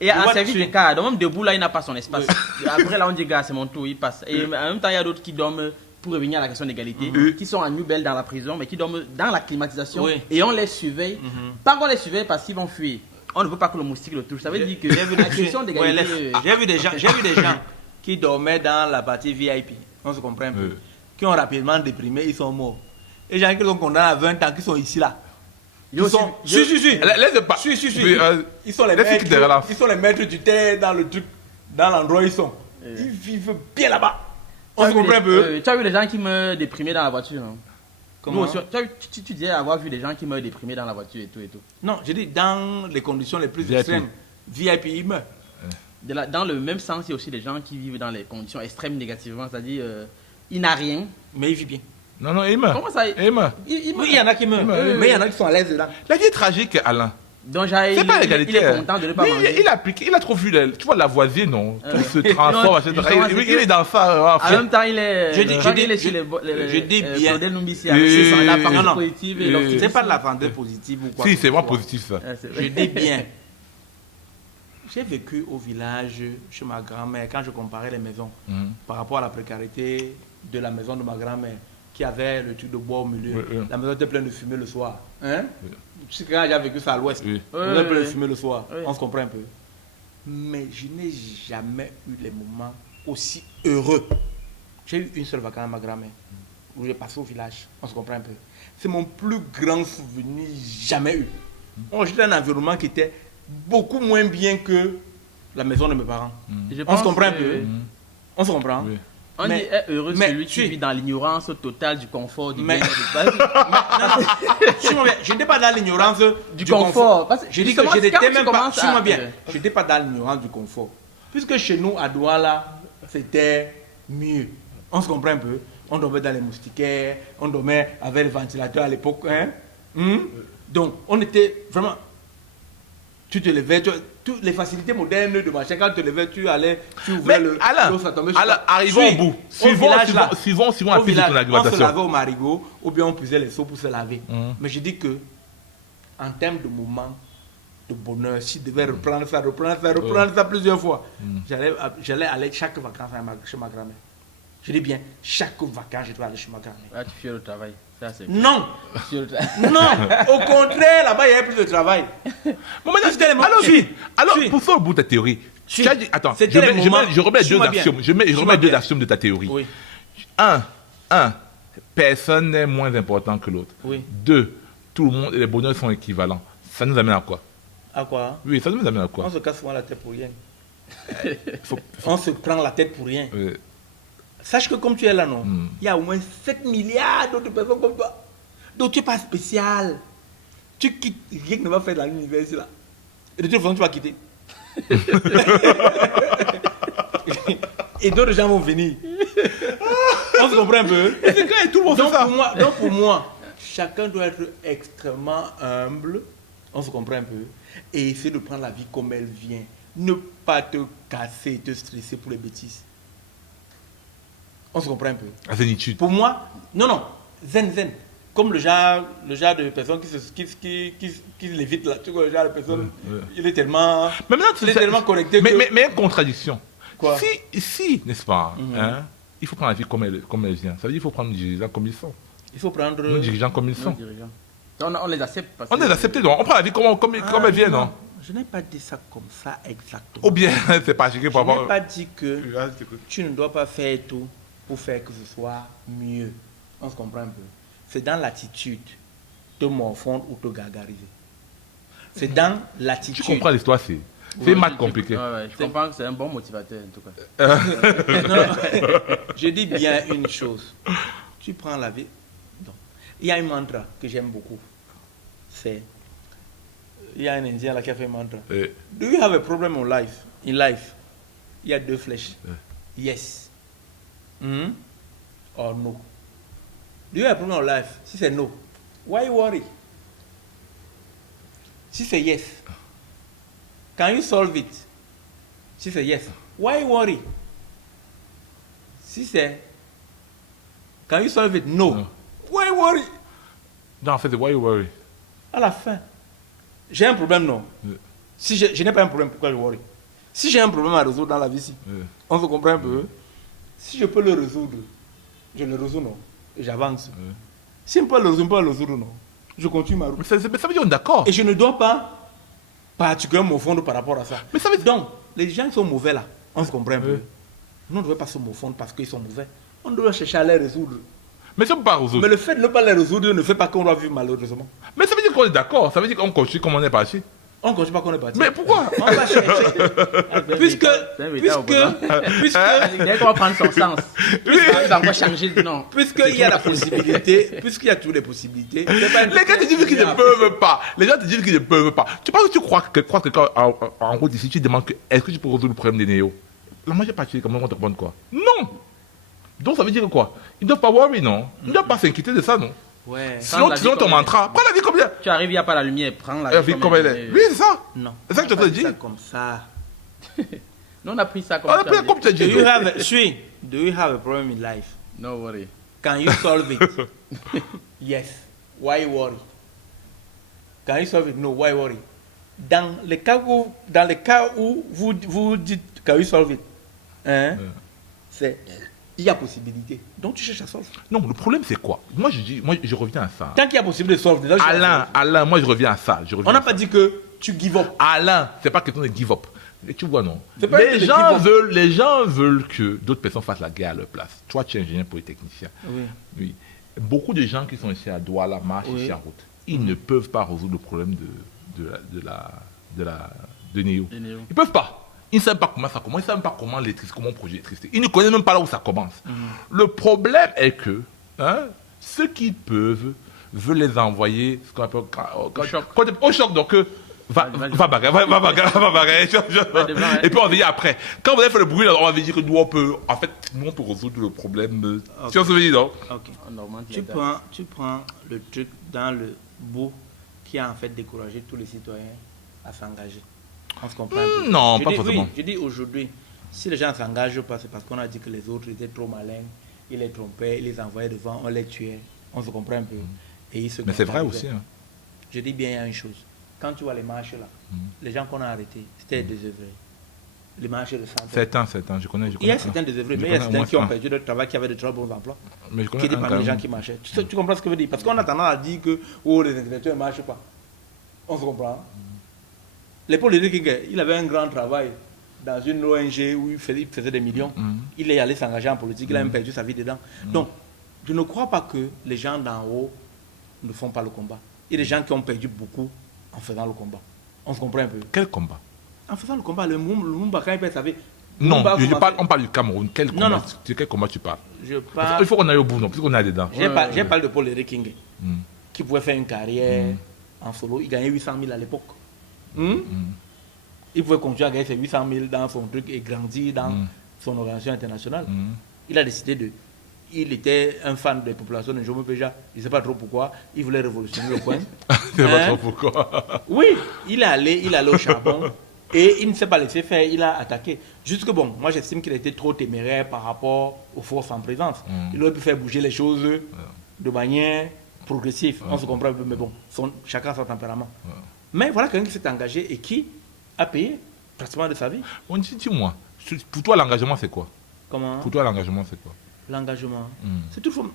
Et Je en vois service dessus. de cas, donc même debout là, il n'a pas son espace. Après là, on dit, gars, c'est mon tour, il passe. Et en même temps, il y a d'autres qui dorment, pour revenir à la question d'égalité, qui sont à New Bell dans la prison, mais qui dorment dans la climatisation. Oui. Et on les surveille. Pas qu'on les surveille parce qu'ils vont fuir. On ne veut pas que le moustique le touche. Ça veut dire que J'ai vu la question d'égalité. j'ai vu des gens qui dormaient dans la partie VIP. On se comprend un peu. Qui ont rapidement déprimé, ils sont morts. Et les gens qui sont condamnés à 20 ans, qui sont ici là. Ils sont. Si. Laisse pas. Si. Mais, Ils sont les laisse maîtres. qu'ils te relaxent. Ils sont les maîtres du terre dans le truc, dans l'endroit où ils sont. Ils vivent bien là-bas. On se comprend un peu. Tu as vu les gens qui meurent déprimés dans la voiture, non? Comment? Nous aussi, tu disais avoir vu des gens qui meurent déprimés dans la voiture et tout et tout. Non, je dis dans les conditions les plus VIP. extrêmes. VIP, ils meurent. Dans le même sens, il y a aussi des gens qui vivent dans les conditions extrêmes négativement, c'est-à-dire il n'a rien. Mais ils vivent bien. Non, il meurt. Comment ça Il meurt. il Oui, il y en a qui meurent. meurt. Mais il y en a qui sont à l'aise dedans. La vie est tragique, Alain. Donc C'est pas l'égalité. il est content de ne pas Lui, manger. il a trop vu, tu vois, la voisine, non? Tout se Non, transforme, etc. justement, Il est dans ça. En même temps, il est. Je dis- quand je dis- il est chez je dis bien. Claudel Numbissi, Et- avec la Non, partie non. positive et Et- l'optimisme. C'est pas de la santé positive ou quoi. Si, que c'est ce vraiment soit. positif, ça. Ouais, c'est Je vrai. dis bien. J'ai vécu au village chez ma grand-mère quand je comparais les maisons par rapport à la précarité de la maison de ma grand-mère qui avait le truc de bois au milieu. Oui, oui. La maison était pleine de fumée le soir. Hein? Tu sais, quand j'ai vécu ça à l'ouest, Oui. la maison était pleine de Oui. fumée le soir. Oui. On se comprend un peu. Mais je n'ai jamais eu les moments aussi heureux. J'ai eu une seule vacance à ma grand-mère où j'ai passé au village. On se comprend un peu. C'est mon plus grand souvenir jamais eu. J'étais dans un environnement qui était beaucoup moins bien que la maison de mes parents. Je On pense se comprend un que- peu. On se comprend. Oui. On Mais- dit est heureux mais celui qui si. vit dans l'ignorance totale du confort, du Mais- bien. Suis-moi bien, je n'étais pas dans l'ignorance Du confort. Parce que Je dis que justement, je n'étais quand tu même pas. commences à- Suis-moi bien, je n'étais pas dans l'ignorance du confort. Puisque chez nous, à Douala, c'était mieux. On se comprend un peu. On dormait dans les moustiquaires, on dormait avec le ventilateur à l'époque. Hein? Donc, on était vraiment. Tu te levais, toutes les facilités modernes de machin, quand tu te levais, tu allais, tu ouvrais Mais le. Alain, l'eau, ça tombait sur Alain, toi. arrivons au bout. Suivons la Au piste de village, ton on se argumentation. lavait au marigot, ou bien on puisait les seaux pour se laver. Mais je dis que, en termes de moments de bonheur, si je devais reprendre ça plusieurs fois, j'allais aller chaque vacances chez ma grand-mère. Je dis bien, chaque vacances, je dois aller chez ma grand-mère. Ah, tu fais le travail. Ça, c'est Non, tu fais le travail. non, au contraire, là-bas, il y avait plus de travail. Bon, maintenant, C'était les moments- allons-y. Alors, Si. poussons au bout de ta théorie. Si. Tu as dit- Attends, C'était les moments- je remets deux Suis-moi bien. axiomes. Je remets Suis-moi deux bien. axiomes de ta théorie. Oui. Un, personne n'est moins important que l'autre. Oui. 2, tout le monde et les bonheurs sont équivalents. Ça nous amène à quoi? À quoi? Oui, ça nous amène à On quoi? se casse souvent la tête pour rien. Faut- On se prend la tête pour rien. euh, Sache que comme tu es là, non, Hmm. il y a au moins 7 milliards d'autres personnes comme toi. Donc tu n'es pas spécial. Tu quittes, rien ne va faire dans l'univers ici, là. Et de toute façon, tu vas quitter. Et d'autres gens vont venir. On se comprend un peu. c'est clair, tout le monde fait Donc ça. pour moi, chacun doit être extrêmement humble. On se comprend un peu. Et essayer de prendre la vie comme elle vient. Ne pas te casser, te stresser pour les bêtises. On se comprend un peu. La zénitude. Pour moi, non, zen. Comme le genre de personne qui l'évite là. Tu vois, le genre de personne, Ouais. il est tellement, Mais maintenant, il est tellement connecté mais, que... mais une contradiction. Quoi? Si, n'est-ce pas, Mhm. hein, il faut prendre la vie comme elle vient. Ça veut dire qu'il faut prendre nos dirigeants comme ils sont. Il faut prendre... Nos dirigeants comme ils Nos sont. dirigeants. On les accepte. Parce On que- les accepte, donc. On prend la vie comme elle vient, non? Je n'ai pas dit ça comme ça exactement. Ou bien, c'est pas chiqué Je pour avoir... n'ai pas dit que tu ne dois pas faire tout pour faire que ce soit mieux. On se comprend un peu. C'est dans l'attitude, te morfondre ou te gargariser. C'est dans Tu l'attitude. comprends l'histoire, c'est Ouais, maths je- compliqué. ouais, je comprends que c'est un bon motivateur en tout cas. Non, je dis bien une chose. Tu prends la vie. Non. Il y a un mantra que j'aime beaucoup. C'est. Il y a un Indien là qui a fait un mantra. Do you have a problem in life? In life, il y a 2 flèches. Yes. Or no. Do you have a problem in life? Si c'est no, why worry? Si c'est yes, can you solve it? Si c'est yes, why worry? Si c'est can you solve it? No. No. Why worry? Non, en fait, c'est why you worry. À la fin, j'ai un problème, non? Si je n'ai pas un problème, pourquoi je worry? Si j'ai un problème à résoudre dans la vie ici, on se comprend un peu. Si je peux le résoudre, je le résous, non? Et j'avance. Si je ne peux pas le résoudre, non? Je continue ma route. Mais ça veut dire qu'on est d'accord. Et je ne dois pas particulièrement me fondre par rapport à ça. Mais ça veut dire... Donc, les gens qui sont mauvais là, on se comprend un peu. Nous, on ne devrait pas se morfondre parce qu'ils sont mauvais. On doit chercher à les résoudre. Mais si on peut pas résoudre. Mais le fait de ne pas les résoudre ne fait pas qu'on doit vivre malheureusement. Mais ça veut dire qu'on est d'accord. Ça veut dire qu'on continue comme on est parti. On ne continue pas qu'on est parti. Mais pourquoi? On va chercher. Puisque, Dès qu'on va prendre son sens, il va encore changer de nom. puisqu'il y a la possibilité, puisqu'il y a toutes les possibilités, c'est pas une Les gars te disent qu'ils ne peuvent pas. Les gens te disent qu'ils ne peuvent pas. Tu penses que tu crois que quelqu'un en route ici, tu demandes que est-ce que tu peux résoudre le problème des néos? La majeure partie, comment on te répond quoi? Non. Donc ça veut dire quoi? Ils ne doivent pas worry, non? Ils ne doivent pas s'inquiéter de ça, non? Ouais. Sinon, la vie ton comme mantra. Prends la vie comme elle est. Tu arrives, il n'y a pas la lumière, prends la La vie comme elle est. Oui, c'est ça. Non. C'est ça que tu as On a dit. pas ça comme ça. Nous, on a pris ça comme On a ça. pris comme tu as Do dit. you have a problem in life? No worry. Can you solve it? Yes. Why worry? Can you solve it? No. Why worry? Dans les cas où vous dites can you solve it, hein, c'est il y a possibilité. Donc tu cherches à solve. Non, le problème c'est quoi? Moi je reviens à ça. Tant qu'il y a possibilité de solve, déjà, je cherche à solve. Alain, moi je reviens à ça. On n'a pas dit que tu give up. Alain, c'est pas question de give up. Et tu vois, non. C'est pas Les de gens, give up. les gens veulent que d'autres personnes fassent la guerre à leur place. Toi, tu es ingénieur polytechnicien. Oui. Oui. Beaucoup de gens qui sont ici à Douala marchent Oui. ici en route. Ils ne peuvent pas résoudre le problème de Néo. De Néo. Ils peuvent pas. Ils ne savent pas comment ça commence. Ils ne savent pas comment l'électricité, comment projet l'électricité. Ils ne connaissent même pas là où ça commence. Le problème est que ceux qui peuvent veulent les envoyer ce qu'on appelle au choc. Donc, va bagarrer. Et puis on va dire après. Quand vous avez fait le bruit, là, on va dire que nous on peut résoudre le problème. Tu vois ce que je veux dire, non? Ok. On augmente les Tu dates. prends le truc dans le bout qui a en fait découragé tous les citoyens à s'engager. On se comprend un peu. Non, Je pas dis, forcément. Oui, je dis aujourd'hui, si les gens ne s'engagent pas, c'est parce qu'on a dit que les autres étaient trop malins, ils les trompaient, ils les envoyaient devant, on les tuait. On se comprend un peu. Et ils se Mais c'est vrai scandalisaient. aussi. Hein. Je dis bien, il y a une chose. Quand tu vois les marches là, les gens qu'on a arrêtés, c'était des œuvrés. Les marches de santé. 7 ans, je connais. Il y a certains des œuvrés, mais il y a certains qui ont perdu leur travail, qui avaient de très bons emplois. Mais je Qui connais étaient un parmi les quand gens même. qui marchaient. Tu comprends ce que je veux dire? Parce qu'on a tendance à dire que oh, les intellectuels ne marchent pas. On se comprend. Les politiques, il avait un grand travail dans une ONG où il faisait des millions. Il est allé s'engager en politique, il a même perdu sa vie dedans. Donc, je ne crois pas que les gens d'en haut ne font pas le combat. Il y a des gens qui ont perdu beaucoup en faisant le combat. On se comprend un peu. Quel combat? En faisant le combat, le Mumba, quand il perd, ça fait... Non, Mumba on parle du Cameroun. Quel combat, non. de quel combat tu parles? Je Parce parle... qu'il faut qu'on aille au bout, non, puisqu'on est dedans. J'ai parlé de Paul-Éric King, qui pouvait faire une carrière en solo. Il gagnait 800 000 à l'époque. Il pouvait continuer à gagner ses 800 000 dans son truc et grandir dans son organisation internationale. Il a décidé de... Il était un fan des populations de Jomé Péja. Il ne sait pas trop pourquoi. Il voulait révolutionner le coin. Je ne sais pas trop pourquoi. Oui, il est allé au charbon et il ne s'est pas laissé faire. Il a attaqué. Juste que bon, moi j'estime qu'il a été trop téméraire par rapport aux forces en présence. Il aurait pu faire bouger les choses de manière progressive. On se comprend un peu, mais bon, chacun son tempérament. Mais voilà quelqu'un qui s'est engagé et qui a payé pratiquement de sa vie. On dit, dis-moi, pour toi l'engagement c'est quoi? Comment? Pour toi l'engagement c'est quoi? L'engagement, c'est toute forme.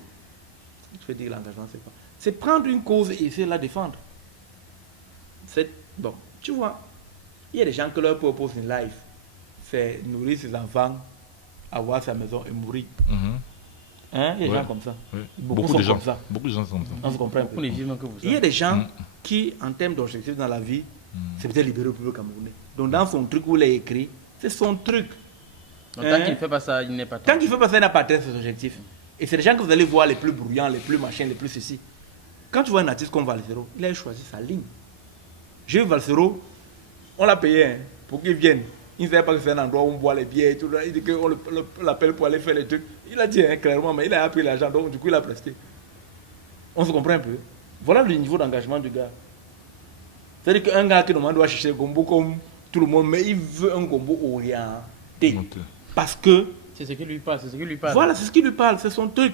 Je vais dire l'engagement, c'est quoi? C'est prendre une cause et essayer de la défendre. Bon, tu vois, il y a des gens que leur purpose in life, c'est nourrir ses enfants, avoir sa maison et mourir. Hein? Il y a des gens comme ça. Oui. Beaucoup de gens comme ça. Beaucoup de gens sont comme ça. On se comprend. Beaucoup les vivants que vous Il y a des gens qui, en termes d'objectifs dans la vie, c'est peut-être libérer le peuple camerounais. Donc dans son truc où il est écrit, c'est son truc. Donc, tant qu'il ne fait pas ça, il n'est pas Tant qu'il ne fait pas ça, il n'a pas atteint ses objectifs. Et c'est les gens que vous allez voir les plus bruyants, les plus machins, les plus ceci. Quand tu vois un artiste comme Valsero, il a choisi sa ligne. J'ai vu Valsero, on l'a payé hein, pour qu'il vienne. Il ne savait pas que c'est un endroit où on boit les bières et tout. Il dit qu'on l'appelle pour aller faire les trucs. Il a dit hein, clairement, mais il a pris l'argent, donc du coup il a presté. On se comprend un peu. Voilà le niveau d'engagement du gars. C'est-à-dire qu'un gars qui normalement doit chercher le gombo comme tout le monde, mais il veut un gombo orienté. Parce que... C'est ce qui lui parle, c'est ce qui lui parle. Voilà, c'est ce qui lui parle, c'est son truc.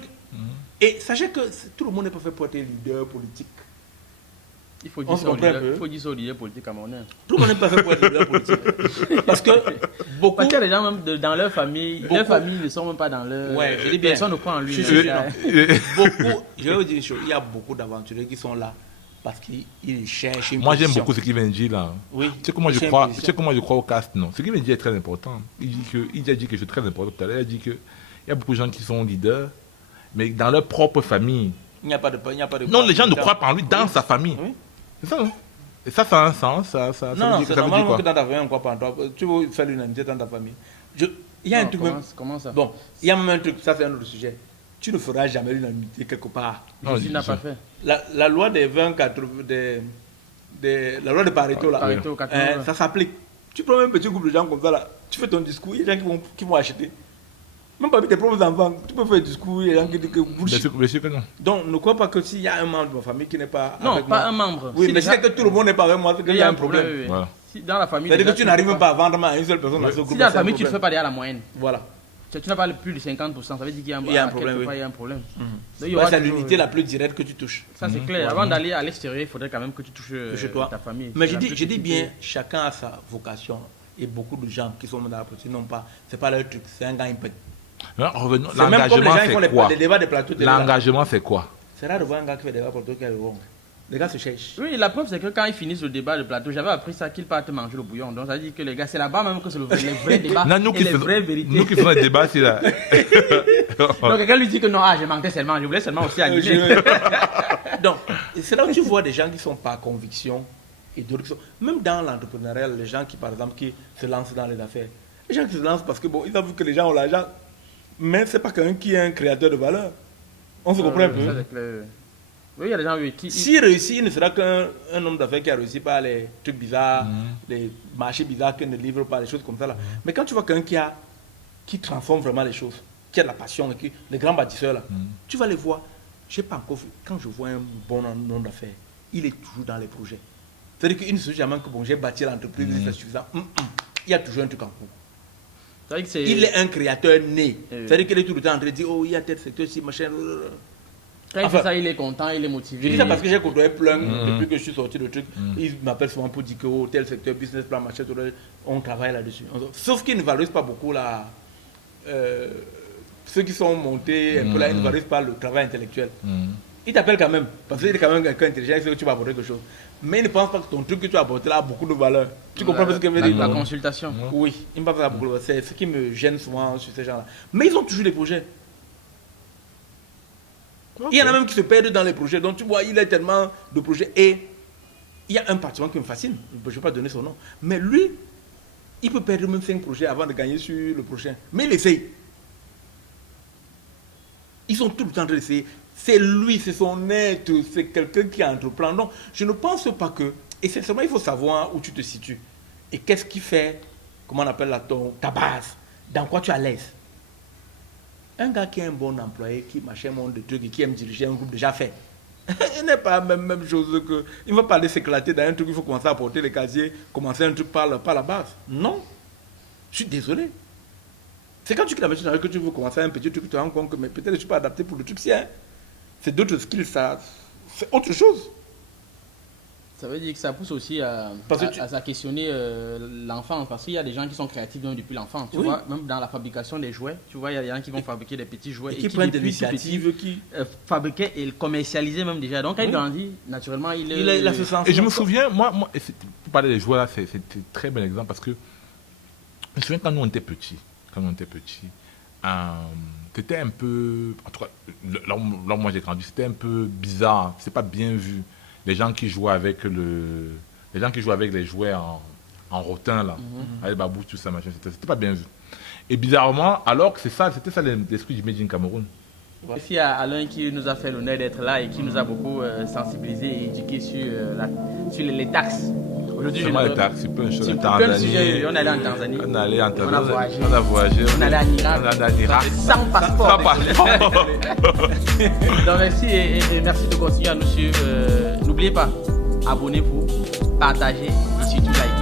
Et sachez que tout le monde n'est pas fait pour être leader politique. Il faut dire ça au leader politique camerounais. Tout le monde n'est pas fait pour être leader politique. Parce que beaucoup... Parce qu'il y a des gens même dans leur famille, leurs familles ne sont même pas dans leur... Ouais, je dis bien, personne ne croit en lui. Beaucoup, je vais vous dire une chose, il y a beaucoup d'aventuriers qui sont là parce qu'ils cherchent une Moi, j'aime position. beaucoup ce qu'il vient de dire là. Oui. Tu sais comment je crois au caste, non? Ce qu'il vient de dire est très important. Il a dit quelque chose de très important tout à l'heure. Il a dit qu'il y a beaucoup de gens qui sont leaders, mais dans leur propre famille. Il n'y a pas de... Non, les gens ne croient pas en lui dans sa famille. Oui. C'est ça, non? Et ça a un sens. Ça Non, veut dire, c'est normalement que dans ta famille, on ne croit pas en toi. Tu veux faire l'unanimité dans ta famille. Il y a un truc même... Comment ça? Bon, il y a même un truc, ça c'est un autre sujet. Tu ne feras jamais l'unanimité quelque part. Non, Il n'a pas fait. La loi des 20-80... La loi de Pareto, là, Pareto, 80. ça s'applique. Tu prends un petit groupe de gens comme ça, là, tu fais ton discours, il y a des gens qui vont acheter. Même parmi tes propres enfants, tu peux faire un discours, il y a des gens qui disent que bullshit. bien sûr que non. Donc, ne crois pas que s'il y a un membre de ma famille qui n'est pas Non, avec pas moi, un membre. oui, Si mais déjà- si c'est que tout le monde n'est pas avec moi, c'est qu'il y a un problème. oui. Voilà. Si dans la famille... C'est-à-dire déjà, que tu n'arrives même pas à vendre à une seule personne dans ce groupe. Si dans la c'est un famille, tu ne fais problème. pas derrière la moyenne. Voilà. Tu n'as pas plus de 50%, ça veut dire qu'il y a Il y a un quelque problème, part, oui. il y a un problème. Donc, il y Ouais, aura c'est toujours- l'unité la plus directe que tu touches. Ça, c'est clair. Avant d'aller à l'extérieur, il faudrait quand même que tu touches Chez toi. ta famille. Mais C'est je la dis, plus je dis petite- bien, chacun a sa vocation. Et beaucoup de gens qui sont dans la politique n'ont pas. C'est pas leur truc, c'est un gagne-pain. Non, revenons. C'est même comme les L'engagement, gens qui font c'est quoi? les débats des plateaux télé. là. L'engagement, c'est quoi? C'est rare de voir un gars qui fait des débats pour tout qui a le rond. Les gars se cherchent. Oui, la preuve, c'est que quand ils finissent le débat de plateau, j'avais appris ça qu'ils partent manger le bouillon. Donc, ça veut dire que les gars, c'est là-bas même que c'est le vrai débat. Non, nous et qui les faisons vraies vérités. nous qui faisons les débats, c'est là. Donc, quelqu'un lui dit que non, je manquais seulement, je voulais seulement aussi animer. Donc, et c'est là où tu vois des gens qui sont par conviction et d'autres qui sont. Même dans l'entrepreneuriat, les gens qui, par exemple, qui se lancent dans les affaires. Les gens qui se lancent parce que, bon, ils ont vu que les gens ont l'argent. Mais c'est pas quelqu'un qui est un créateur de valeur. On se comprend un peu. Ça, c'est clair. Oui, il y a des gens qui... S'il réussit, il ne sera qu'un homme d'affaires qui a réussi par les trucs bizarres, les marchés bizarres qui ne livrent pas, les choses comme ça. Là. Mais quand tu vois quelqu'un qui transforme vraiment les choses, qui a de la passion, les grands bâtisseurs, là, tu vas les voir. Je n'ai pas encore vu. Quand je vois un bon homme d'affaires, il est toujours dans les projets. C'est-à-dire qu'il ne se dit jamais que bon, j'ai bâti l'entreprise, c'est suffisant. Il y a toujours un truc en cours. C'est vrai que c'est... Il est un créateur né. Oui. C'est-à-dire qu'il est tout le temps en train de dire, oh, il y a tel secteur, si, machin. Quand il Enfin, fait ça, il est content, il est motivé. Je dis ça parce que j'ai côtoyé plein depuis que je suis sorti de truc. Ils m'appellent souvent pour dire que oh, tel secteur, business plan, machin, tout, on travaille là-dessus. Sauf qu'ils ne valorisent pas beaucoup la. Ceux qui sont montés un peu là, ils ne valorisent pas le travail intellectuel. Ils t'appellent quand même, parce qu'il est quand même quelqu'un intelligent, il sait que tu vas apporter quelque chose. Mais ils ne pensent pas que ton truc que tu as apporté là a beaucoup de valeur. Tu comprends ce que je veux dire? La consultation. Oui, ils ne pensent pas beaucoup de valeur. C'est ce qui me gêne souvent sur ces gens-là. Mais ils ont toujours des projets. Il y en a même qui se perdent dans les projets. Donc tu vois, il a tellement de projets. Et il y a un particulier qui me fascine. Je ne vais pas donner son nom. Mais lui, il peut perdre même 5 projets avant de gagner sur le prochain. Mais il essaye. Ils sont tout le temps en train d'essayer. C'est lui, c'est son être, c'est quelqu'un qui entreprend. Donc, je ne pense pas que... Et sincèrement, il faut savoir où tu te situes. Et qu'est-ce qui fait, comment on appelle ta base, dans quoi tu es à l'aise. Un gars qui est un bon employé, qui machin monde de trucs et qui aime diriger un groupe déjà fait. Il n'est pas la même chose que... Il ne va pas aller s'éclater dans un truc, il faut commencer à porter les casiers, commencer un truc par la base. Non. Je suis désolé. C'est quand tu quittes la machine que tu veux commencer un petit truc, tu te rends compte que peut-être je ne suis pas adapté pour le truc. C'est d'autres skills, ça. C'est autre chose. Ça veut dire que ça pousse aussi à questionner l'enfant, parce qu'il y a des gens qui sont créatifs depuis l'enfance, tu vois, même dans la fabrication des jouets, tu vois, il y a des gens qui vont fabriquer des petits jouets et qui prennent des initiatives, qui fabriquer et commercialiser même déjà. Donc quand il grandit, naturellement, il a ce sens. Et je me souviens, moi pour parler des jouets là, c'est un très bon exemple parce que je me souviens quand on était petits, c'était un peu, en tout cas, là où moi j'ai grandi, c'était un peu bizarre, c'est pas bien vu. Les gens qui jouaient avec les jouets en rotin là, avec babou, tout ça, machin, c'était pas bien vu. Et bizarrement, alors que c'était ça l'esprit du Made in Cameroun. Merci à Alain qui nous a fait l'honneur d'être là et qui nous a beaucoup sensibilisé et éduqué sur les taxes. Aujourd'hui, les taxes, c'est pas un sujet. On est allé en Tanzanie. On a voyagé. On est allé en Irak. Sans passeport. Donc merci et merci de continuer à nous suivre. N'oubliez pas, abonnez-vous, partagez et surtout likez.